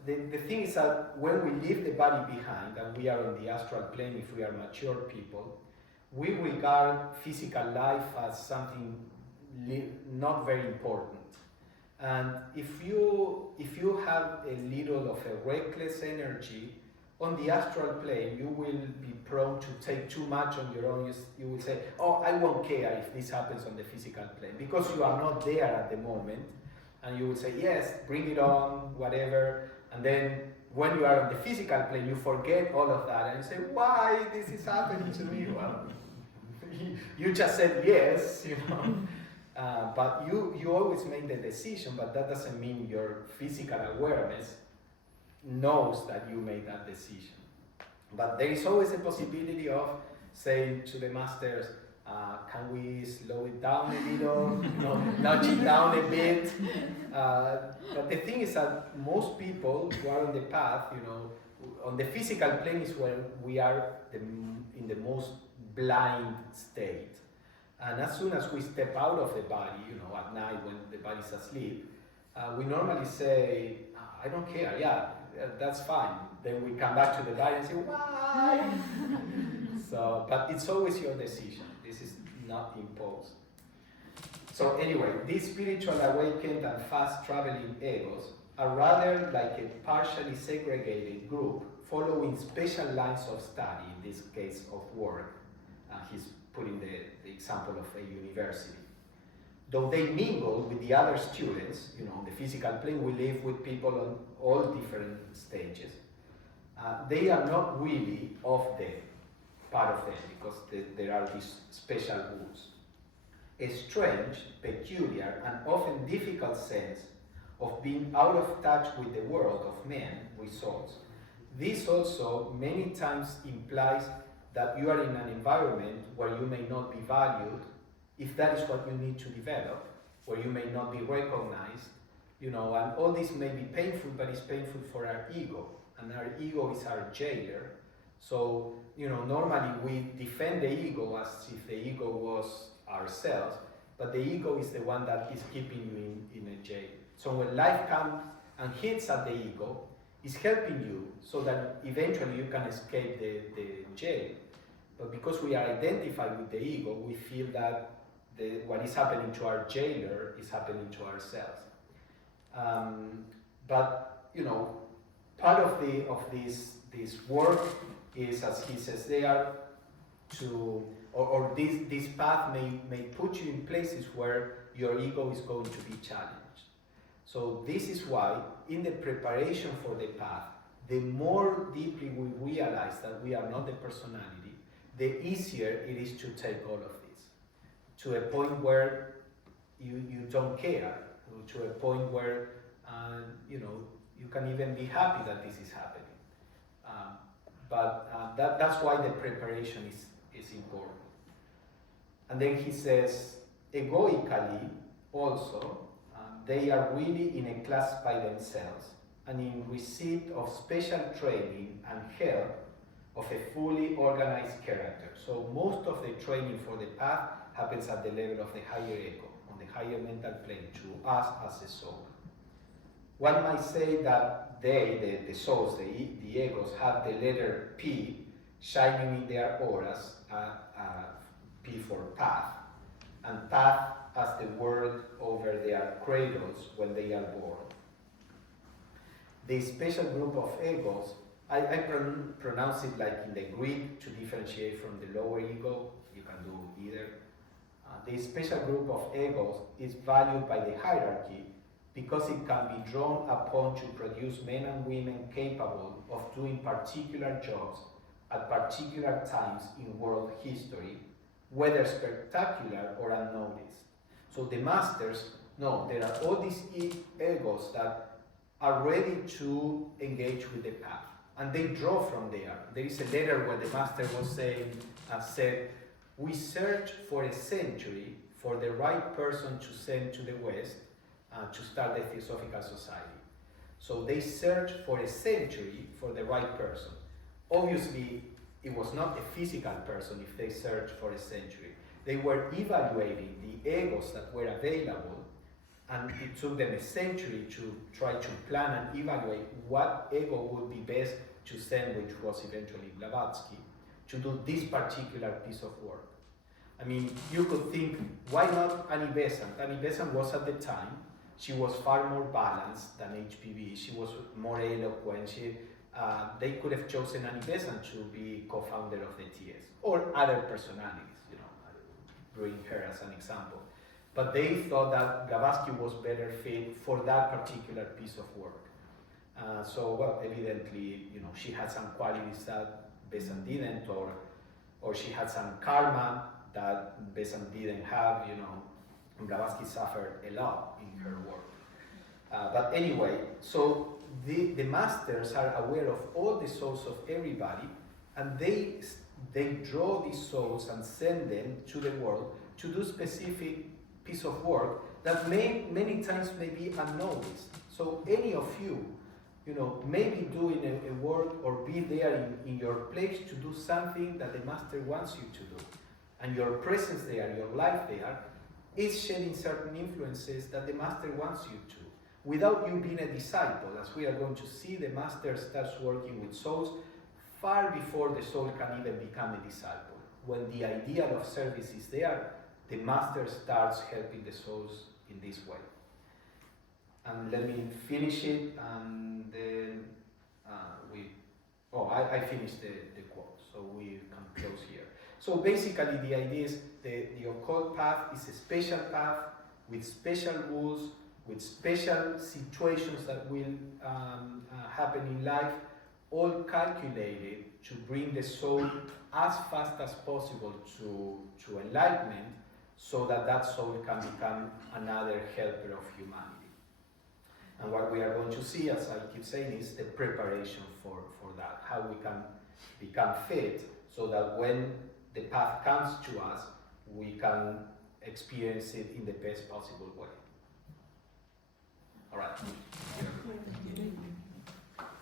The thing is that when we leave the body behind and we are on the astral plane, if we are mature people, we regard physical life as something not very important. And if you have a little of a reckless energy, on the astral plane, you will be prone to take too much on your own. You will say, oh, I won't care if this happens on the physical plane, because you are not there at the moment. And you will say, yes, bring it on, whatever. And then when you are on the physical plane, you forget all of that and you say, why this is happening to me? Well, you just said yes, you know. But you always make the decision, but that doesn't mean your physical awareness knows that you made that decision. But there is always a possibility of saying to the masters, can we slow it down a little, nudge it down a bit? But the thing is that most people who are on the path, on the physical plane is where we are in the most blind state. And as soon as we step out of the body, at night when the body's asleep, we normally say, I don't care, yeah, that's fine. Then we come back to the body and say, why? But it's always your decision. This is not imposed. So anyway, these spiritual awakened and fast traveling egos are rather like a partially segregated group following special lines of study, in this case of work. He's putting the example of a university. Though they mingle with the other students, on the physical plane, we live with people on all different stages. They are not really of them, part of them, because there are these special rules. A strange, peculiar, and often difficult sense of being out of touch with the world of men results. This also many times implies that you are in an environment where you may not be valued, if that is what you need to develop, where you may not be recognized, and all this may be painful, but it's painful for our ego, and our ego is our jailer. So, normally we defend the ego as if the ego was ourselves, but the ego is the one that is keeping you in a jail. So when life comes and hits at the ego, it's helping you so that eventually you can escape the jail. But because we are identified with the ego, we feel that what is happening to our jailer is happening to ourselves. But part of this work is, as he says, they are this path may put you in places where your ego is going to be challenged. So this is why, in the preparation for the path, the more deeply we realize that we are not the personality, the easier it is to take all of this, to a point where you don't care, to a point where you can even be happy that this is happening. But that's why the preparation is important. And then he says, egoically also, they are really in a class by themselves and in receipt of special training and help of a fully organized character. So most of the training for the path happens at the level of the higher ego, on the higher mental plane, to us as a soul. One might say that they, the souls, the egos, have the letter P shining in their auras, P for path, and path as the word over their cradles when they are born. The special group of egos, I pronounce it like in the Greek to differentiate from the lower ego. You can do either. The special group of egos is valued by the hierarchy because it can be drawn upon to produce men and women capable of doing particular jobs at particular times in world history, whether spectacular or unnoticed. So the masters, no, there are all these egos that are ready to engage with the path, and they draw from there. There is a letter where the master was said, we searched for a century for the right person to send to the West to start the Theosophical Society. So they searched for a century for the right person. Obviously, it was not a physical person if they searched for a sanctuary. They were evaluating the egos that were available, and it took them a century to try to plan and evaluate what ego would be best to send, which was eventually Blavatsky, to do this particular piece of work. I mean, you could think, why not Annie Besant? Annie Besant was at the time, she was far more balanced than HPV, she was more eloquent, they could have chosen Annie Besant to be co-founder of the TS, or other personalities, you know, bring her as an example. But they thought that Blavatsky was better fit for that particular piece of work. So, well, evidently, you know, she had some qualities that Besant didn't, or she had some karma that Besant didn't have, you know. Blavatsky suffered a lot in her work. But anyway, so the masters are aware of all the souls of everybody, and they draw these souls and send them to the world to do specific piece of work that many times may be unnoticed. So any of you, you know, may be doing a work or be there in your place to do something that the master wants you to do. And your presence there, your life there, is shedding certain influences that the master wants you to. Without you being a disciple, as we are going to see, the master starts working with souls far before the soul can even become a disciple. When the ideal of service is there, the master starts helping the souls in this way. And let me finish it, and then I finished the quote, so we can close here. So basically the idea is the occult path is a special path with special rules, with special situations that will happen in life, all calculated to bring the soul as fast as possible to enlightenment, so that that soul can become another helper of humanity. And what we are going to see, as I keep saying, is the preparation for that, how we can become fit, so that when the path comes to us, we can experience it in the best possible way. All right. Thank you.